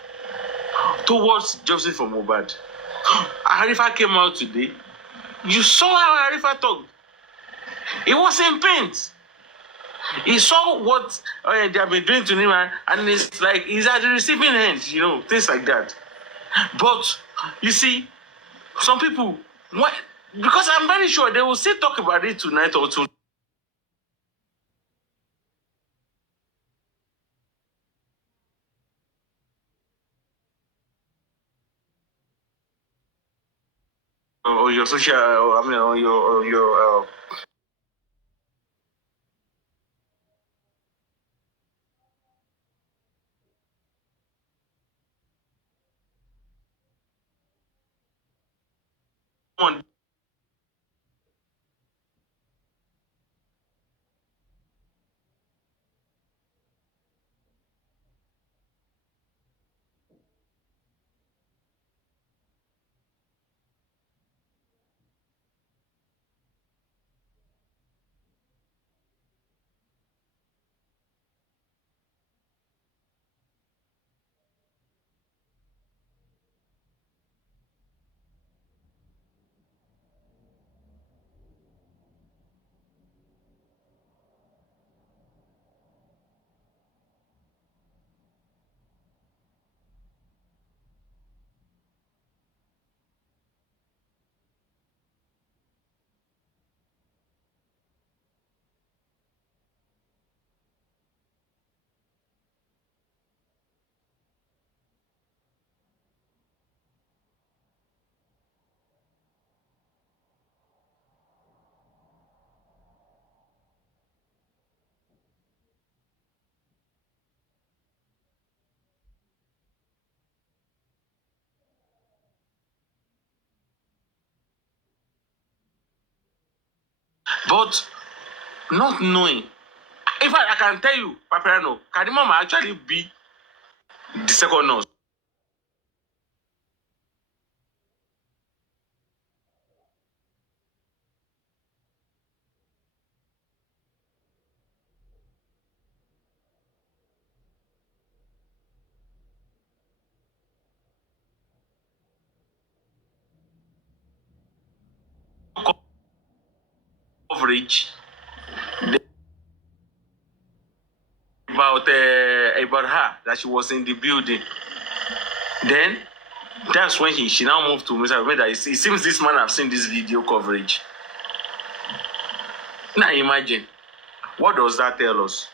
towards justice for Mohbad. Arifa came out today. You saw how Arifa talked. He was in pain. He saw what they have been doing to him, and it's like he's at the receiving end, you know, things like that. But you see, some people, because I'm very sure they will still talk about it tonight or tomorrow. Or your social, or your but not knowing. In fact, I can tell you, Papariano, Kadima might actually be the second nurse. Coverage about her, that she was in the building. Then that's when she now moved to Mr. That it seems this man have seen this video coverage. Now imagine, what does that tell us?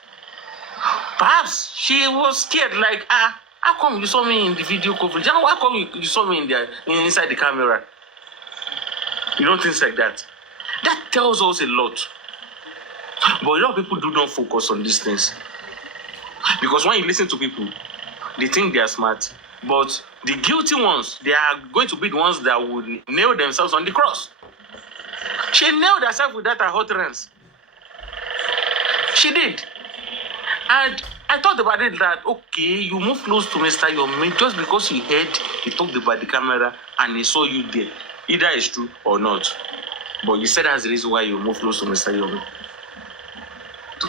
Perhaps she was scared, like, how come you saw me in the video coverage? How come you saw me inside the camera? You know, things like that. That tells us a lot. But a lot of people do not focus on these things. Because when you listen to people, they think they are smart. But the guilty ones, they are going to be the ones that would nail themselves on the cross. She nailed herself with that utterance. She did. And I thought about it that, okay, you move close to Mr. Yomi just because he talked about the camera and he saw you there. either it's true or not. But you said that's the reason why you move close to Mr. Yomi.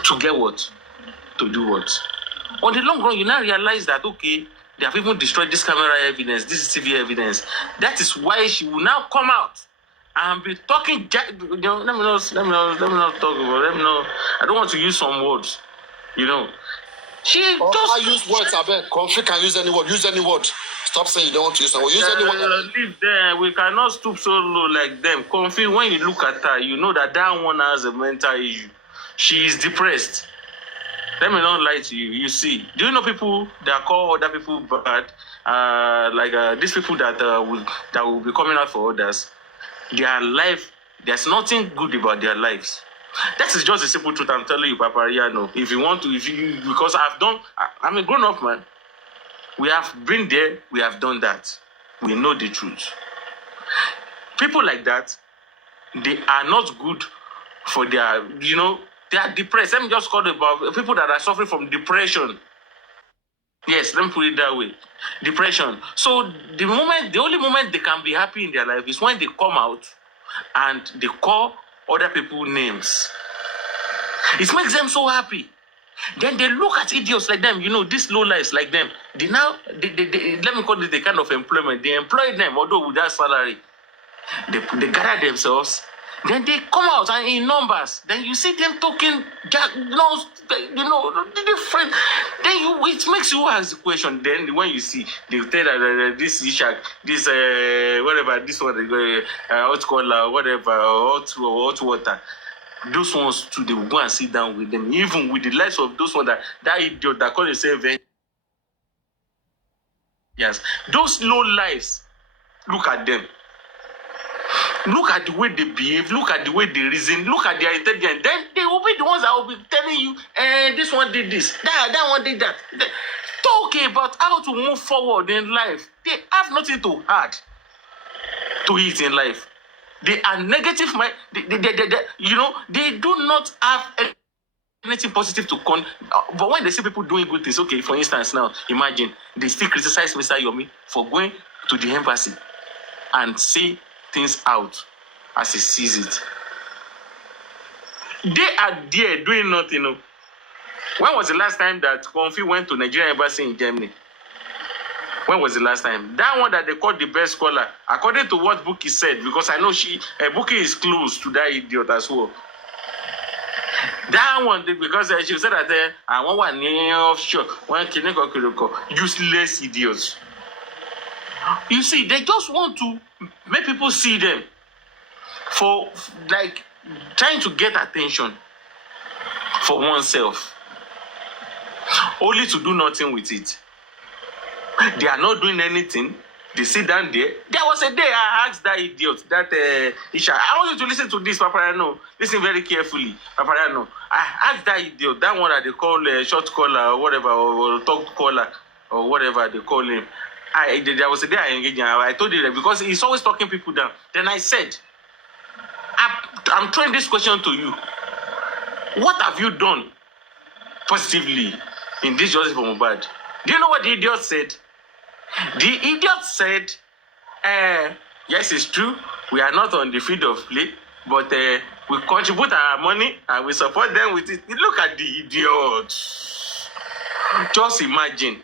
To get what? To do what? On the long run, you now realize that, okay, they have even destroyed this camera evidence, this TV evidence. That is why she will now come out and be talking. Let me not talk about. Let me not. I don't want to use some words. She I use words. I bet. Conflict can use any word. Use any word. Stop saying you don't want to use any word. Use any word. Leave them. We cannot stoop so low like them. Conflict. When you look at her, you know that one has a mental issue. She is depressed. Let me not lie to you. You see, do you know people that call other people bad? These people that will be coming out for others. Their life, there's nothing good about their lives. That is just a simple truth. I'm telling you, Papariano. If you want to, because I'm a grown-up man. We have been there. We have done that. We know the truth. People like that, they are not good for their, they are depressed. Let me just call it about people that are suffering from depression. Yes, let me put it that way. Depression. So the only moment they can be happy in their life is when they come out and they call other people names. It makes them so happy. Then they look at idiots like them, these low lives like them. They let me call it the kind of employment. They employ them, although with that salary. They gather themselves. Then they come out and in numbers. Then you see them talking, different. Then it makes you ask the question. Then when you see, they tell that this Ishak, this whatever, this one, hot cola, whatever, hot water. Those ones too, they will go and sit down with them, even with the likes of those ones that idiot that call themselves. Yes, those low lives. Look at them. Look at the way they behave. Look at the way they reason. Look at their intelligence. Then they will be the ones that will be telling you, this one did this, that one did that. Talking about how to move forward in life. They have nothing to add to it in life. They are negative mind. They do not have anything positive to con. But when they see people doing good things, okay, for instance, now imagine they still criticize Mr. Yomi for going to the embassy and see things out as he sees it. They are there doing nothing. When was the last time that Konfi went to Nigerian embassy in Germany? When was the last time? That one that they called the best scholar, according to what Buki said, because I know Buki is close to that idiot as well. That one, because she said that I want one offshore, one useless idiots. You see, they just want to make people see them for trying to get attention for oneself, only to do nothing with it. They are not doing anything. They sit down there. There was a day I asked that idiot, that Isha, I want you to listen to this, Papariano. Listen very carefully, Papariano. I asked that idiot, that one that they call short caller or whatever, or talk caller or whatever they call him. There was a day I engaged him. I told you that because he's always talking people down. Then I said, I'm throwing this question to you. What have you done positively in this justice for Mohbad? Do you know what the idiot said? The idiot said, yes, it's true. We are not on the field of play, but we contribute our money and we support them with it. Look at the idiot. Just imagine.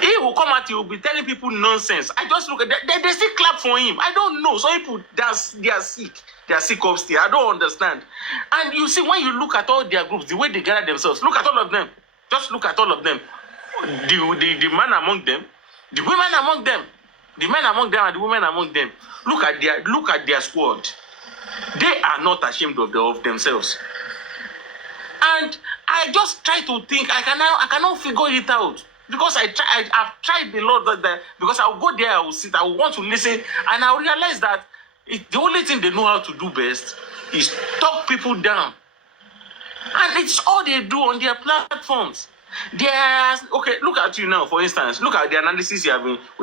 He will come at you, will be telling people nonsense. I just look at that. They still clap for him. I don't know. Some people, they are sick. They are sick upstairs. I don't understand. And you see, when you look at all their groups, the way they gather themselves, look at all of them. Just look at all of them. The man among them, the women among them, the men among them and the women among them. Look at their squad. They are not ashamed of themselves. And I just try to think. I cannot figure it out. Because I've tried a lot that because I'll go there, I will sit, I will want to listen, and I'll realize that the only thing they know how to do best is talk people down. And it's all they do on their platforms. Okay, look at you now, for instance. Look at the analysis we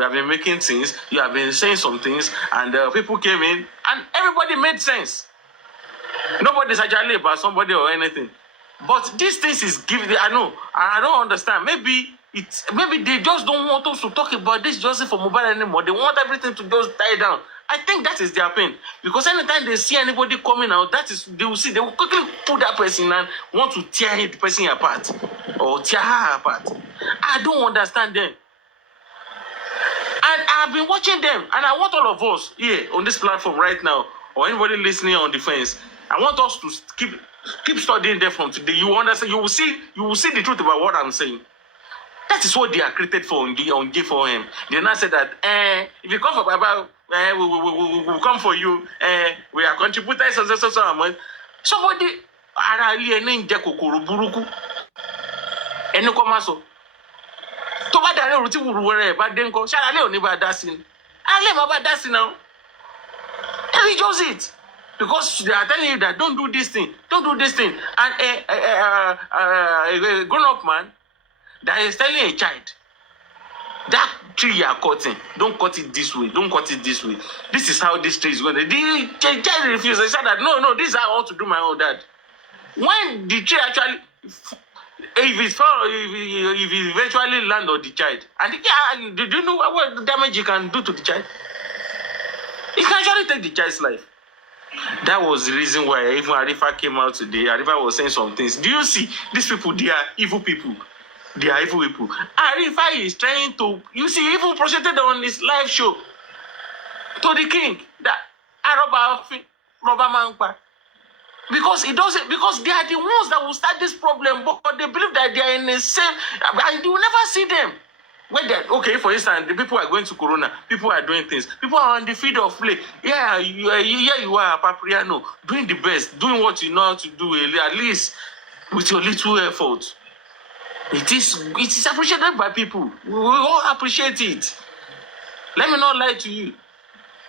have been making things, you have been saying some things, and people came in, and everybody made sense. Nobody's actually about somebody or anything. But these things is giving, I know, I don't understand. Maybe they just don't want us to talk about this justice for Mohbad anymore. They want everything to just die down. I think that is their pain. Because anytime they see anybody coming out, they will quickly put that person and want to tear the person apart or tear her apart. I don't understand them. And I've been watching them, and I want all of us here on this platform right now, or anybody listening on the fence, I want us to keep studying them from today. You understand? You will see the truth about what I'm saying. That is what they are created for on G4M. They now say that if you come for Baba, we will come for you. We are contributors so amount. Somebody tó bá darí òru tí wùrùwẹ̀rẹ̀ bá dé ńkọ́ ṣáà alẹ́ òní bá dá sí ni alẹ́ máa bá dá sí náà and he does it because they are telling you that don't do this thing and a grown-up man that is telling a child that tree you are cutting, don't cut it this way, this is how this tree is going. The child refused. He said that no, this is how I want to do my own, dad. When the tree actually, if it eventually land on the child, and do you know what damage you can do to the child? It can actually take the child's life. That was the reason why even Arifa came out today. Arifa was saying some things. Do you see these people? They are evil people. Arifa is trying to, you see, even proceeded on his live show to the king that Robber Mankpa. Because it doesn't, because they are the ones that will start this problem, but they believe that they are in the same, and you will never see them. When they're, okay, for instance, the people are going to Corona, people are doing things, people are on the field of play. Yeah, you are Papariano, doing the best, doing what you know how to do, at least with your little effort. It is appreciated by people. We all appreciate it. Let me not lie to you.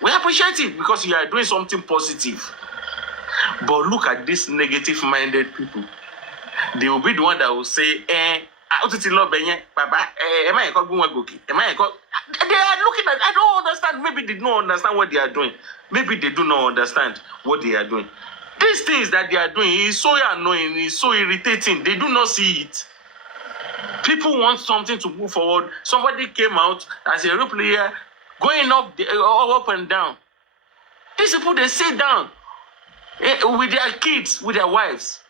We appreciate it because you are doing something positive. But look at these negative-minded people. They will be the one that will say, Baba, am I going? They are looking at, I don't understand. Maybe they don't understand what they are doing. Maybe they do not understand what they are doing. These things that they are doing is so annoying, is so irritating. They do not see it. People want something to move forward. Somebody came out as a real player, going up and down. These people, they sit down with their kids, with their wives,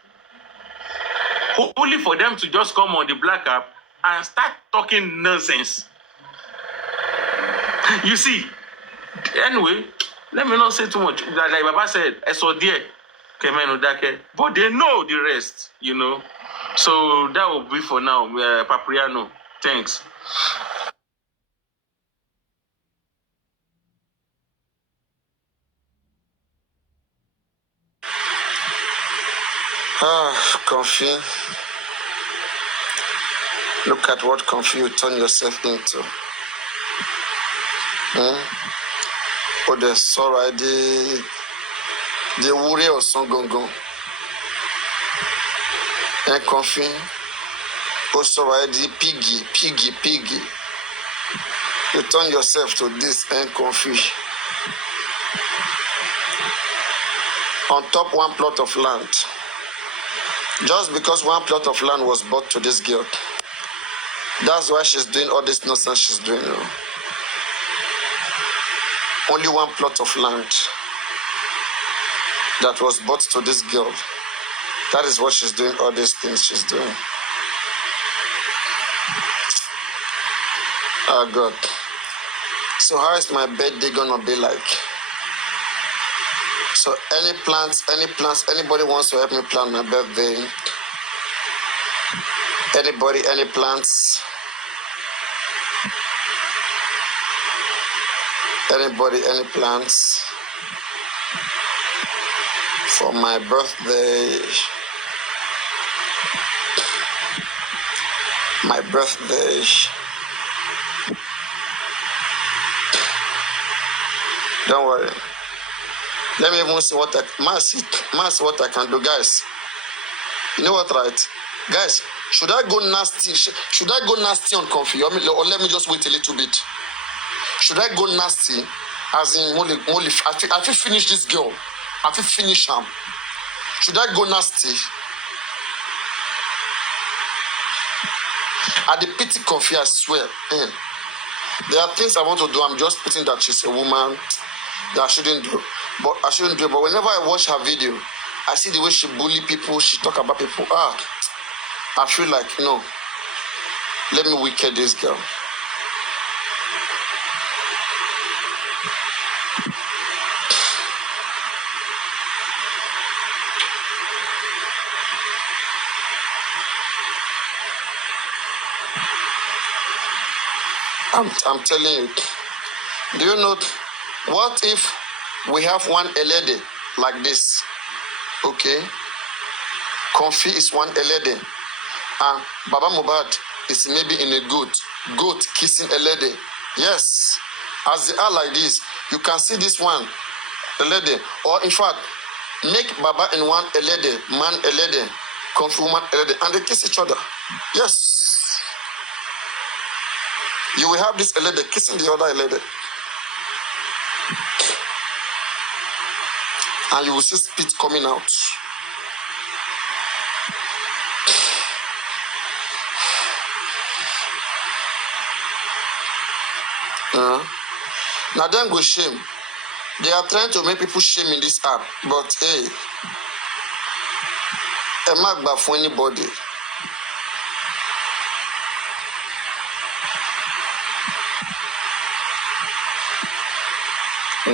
only for them to just come on the black app and start talking nonsense. You see, anyway, let me not say too much. Like Baba said, I saw there, but they know the rest, you know. So that will be for now. Papariano, thanks. Comfy. Look at what comfy you turn yourself into. Or the sorrow, the worry or song gong. And comfy. Or sorrow, the piggy. You turn yourself to this and comfy. On top one plot of land. Just because one plot of land was bought to this girl. That's why she's doing all this nonsense she's doing. You know? Only one plot of land that was bought to this girl. That is what she's doing, all these things she's doing. Oh God. So how is my birthday gonna be like? So any plans, anybody wants to help me plan my birthday? Anybody, any plans? Anybody, any plans for my birthday? My birthday. Don't worry. Let me even see what what I can do, guys. You know what, right? Guys, should I go nasty? Should I go nasty on Comfy? Or let me just wait a little bit? Should I go nasty? As in, Molly, I feel finish this girl. I feel finish him. Should I go nasty? At the pity Comfy, I swear. There are things I want to do. I'm just putting that she's a woman. that I shouldn't do. But I shouldn't do it. But whenever I watch her video, I see the way she bully people, she talk about people. I feel like, no, let me wicked this girl. I'm telling you. Do you know what if we have one lady like this? Okay, Comfy is one lady, and Baba Mohbad is maybe in a goat kissing a lady. Yes, as they are like this, you can see this one a lady, or in fact, make Baba in one a lady, man a lady, Comfy woman a lady, and they kiss each other. Yes, you will have this a lady kissing the other lady. And you will see spit coming out. Now then go shame. They are trying to make people shame in this app. But hey, a mark back for anybody.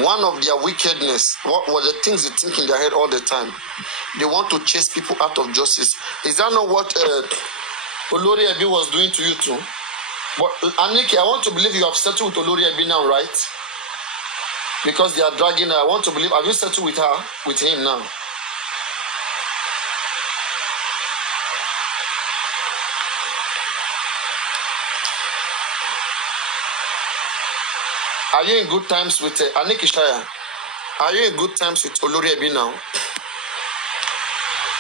One of their wickedness, what were the things they think in their head all the time? They want to chase people out of justice. Is that not what Olori Ebi was doing to you too? But Aniki, I want to believe you have settled with Olori Ebi now, right? Because they are dragging her. I want to believe, have you settled with her, with him now? Are you in good times with Aniki Shaya? Are you in good times with Olori Ebi now?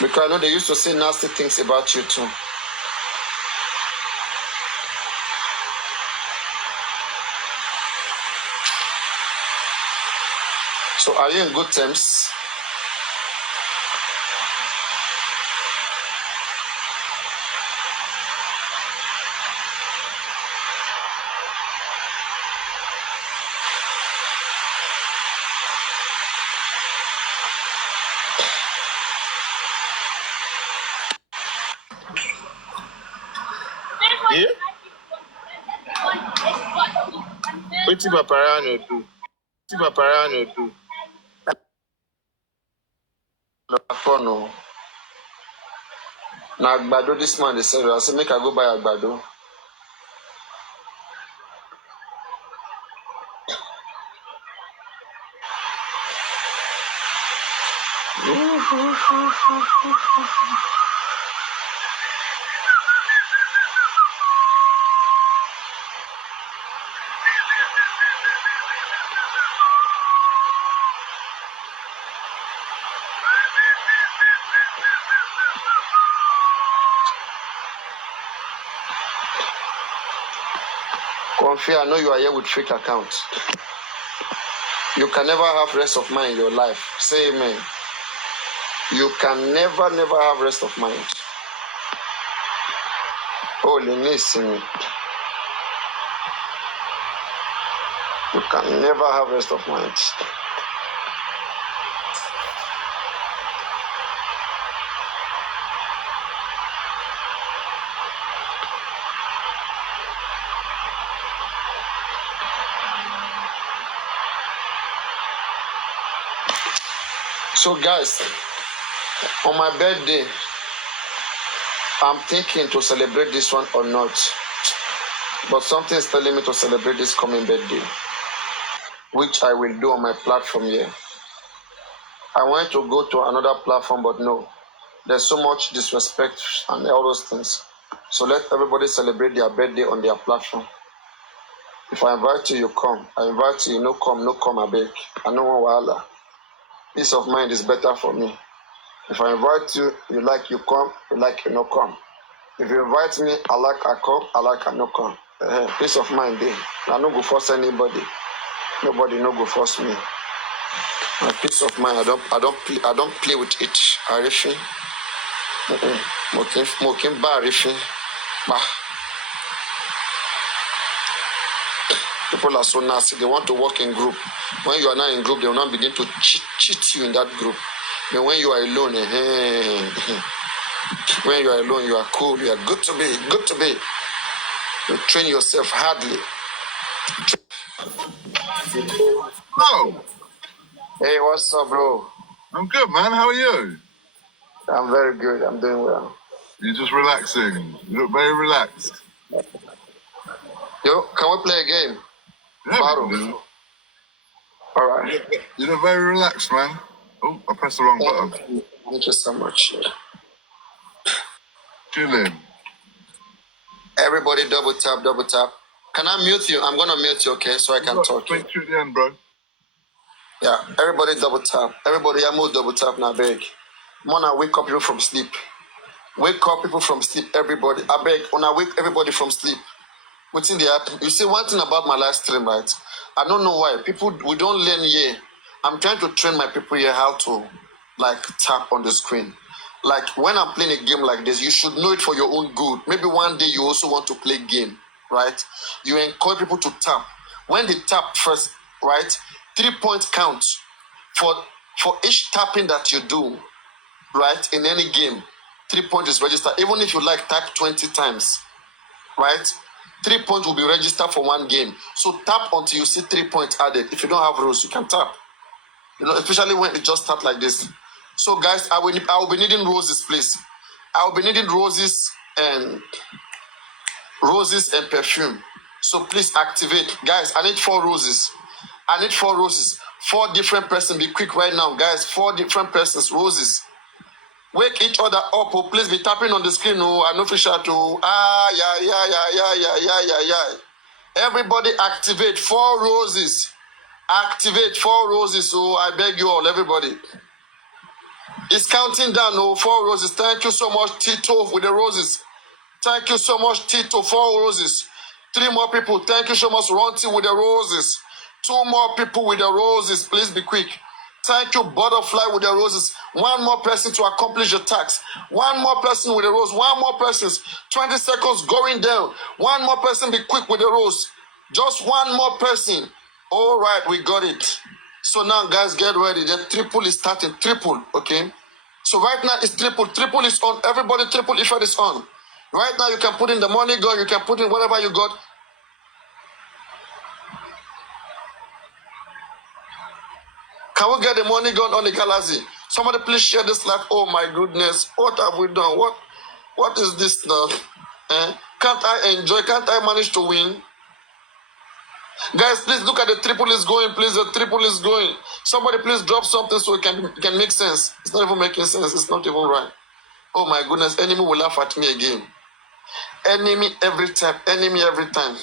Because I know they used to say nasty things about you too. So are you in good terms? Yeah? What did Papariano do? Papariano do? No. Now Agbado, this man they said, I said make I go buy Agbado. Confia, I know you are here with fake account. You can never have rest of mind in your life. Say amen. You can never have rest of mind. Oh, listen. You can never have rest of mind. So guys, on my birthday, I'm thinking to celebrate this one or not. But something is telling me to celebrate this coming birthday, which I will do on my platform here. I want to go to another platform, but no. There's so much disrespect and all those things. So let everybody celebrate their birthday on their platform. If I invite you, you come. I invite you, no come, I beg. I know one wahala. Peace of mind is better for me. If I invite you, you like, you come. You like, you no come. If you invite me, I like, I come. I like, I no come. Peace of mind there. I no go force anybody. Nobody no go force me. My peace of mind, I don't play with it. Arifin. Mokin ba arifin. Bah. people are so nasty. They want to work in group. When you are not in group, they will not begin to cheat you in that group. But when you are alone, when you are alone, you are cool. You are good to be. Good to be. You train yourself hardly. Oh, Hey, what's up, bro? I'm good, man. How are you? I'm very good. I'm doing well. You're just relaxing. You look very relaxed. Yo, can we play a game? Yeah, Battle. we can do All right. that. You look very relaxed, man. Oh, I pressed the wrong button. Thank you so much. Chilling. Everybody double tap, double tap. Can I mute you? I'm going to mute you, okay, so I can talk. Speak to you at the end, bro. Yeah, everybody double tap. Everybody, I move double tap now, beg. Mona, wake up people from sleep. Wake up people from sleep, everybody. I beg, Mona, wake everybody from sleep. What's in the app? You see, one thing about my live stream, right? I don't know why. People, we don't learn here. I'm trying to train my people here how to, like, tap on the screen. Like, when I'm playing a game like this, you should know it for your own good. Maybe one day you also want to play game, right? You encourage people to tap. When they tap first, right, 3 points count for each tapping that you do, right, in any game. 3 points is registered. Even if you like tap 20 times, right, 3 points will be registered for one game. So tap until you see 3 points added. If you don't have rules, you can tap. You know, especially when it just start like this. So guys, I will be needing roses, please. I will be needing roses and perfume. So please activate. Guys, I need 4 roses. I need 4 roses. 4 different persons. Be quick right now, guys. 4 different persons, roses. Wake each other up. Oh, please be tapping on the screen. Oh, I know fish out. Oh, yeah. Everybody activate 4 roses. Activate 4 roses. Oh, I beg you all, everybody. It's counting down. Oh, 4 roses. Thank you so much, Tito, with the roses. Thank you so much, Tito. 4 roses. 3 more people. Thank you so much, Ronti, with the roses. 2 more people with the roses. Please be quick. Thank you, Butterfly, with the roses. 1 more person to accomplish the task. 1 more person with the rose. 1 more person. 20 seconds going down. 1 more person. Be quick with the rose. Just 1 more person. All right, we got it. So now, guys, get ready. The triple is starting. Triple, okay? So right now it's triple. Triple is on. Everybody, triple effect is on. Right now you can put in the money gun. You can put in whatever you got. Can we get the money gun on the galaxy? Somebody please share this live. Oh my goodness. What have we done? What is this now? Can't I enjoy? Can't I manage to win? Guys, please look at the triple is going. Please, the triple is going. Somebody please drop something so it can make sense. It's not even making sense. It's not even right. Oh my goodness. Enemy will laugh at me again. Enemy every time. Enemy every time.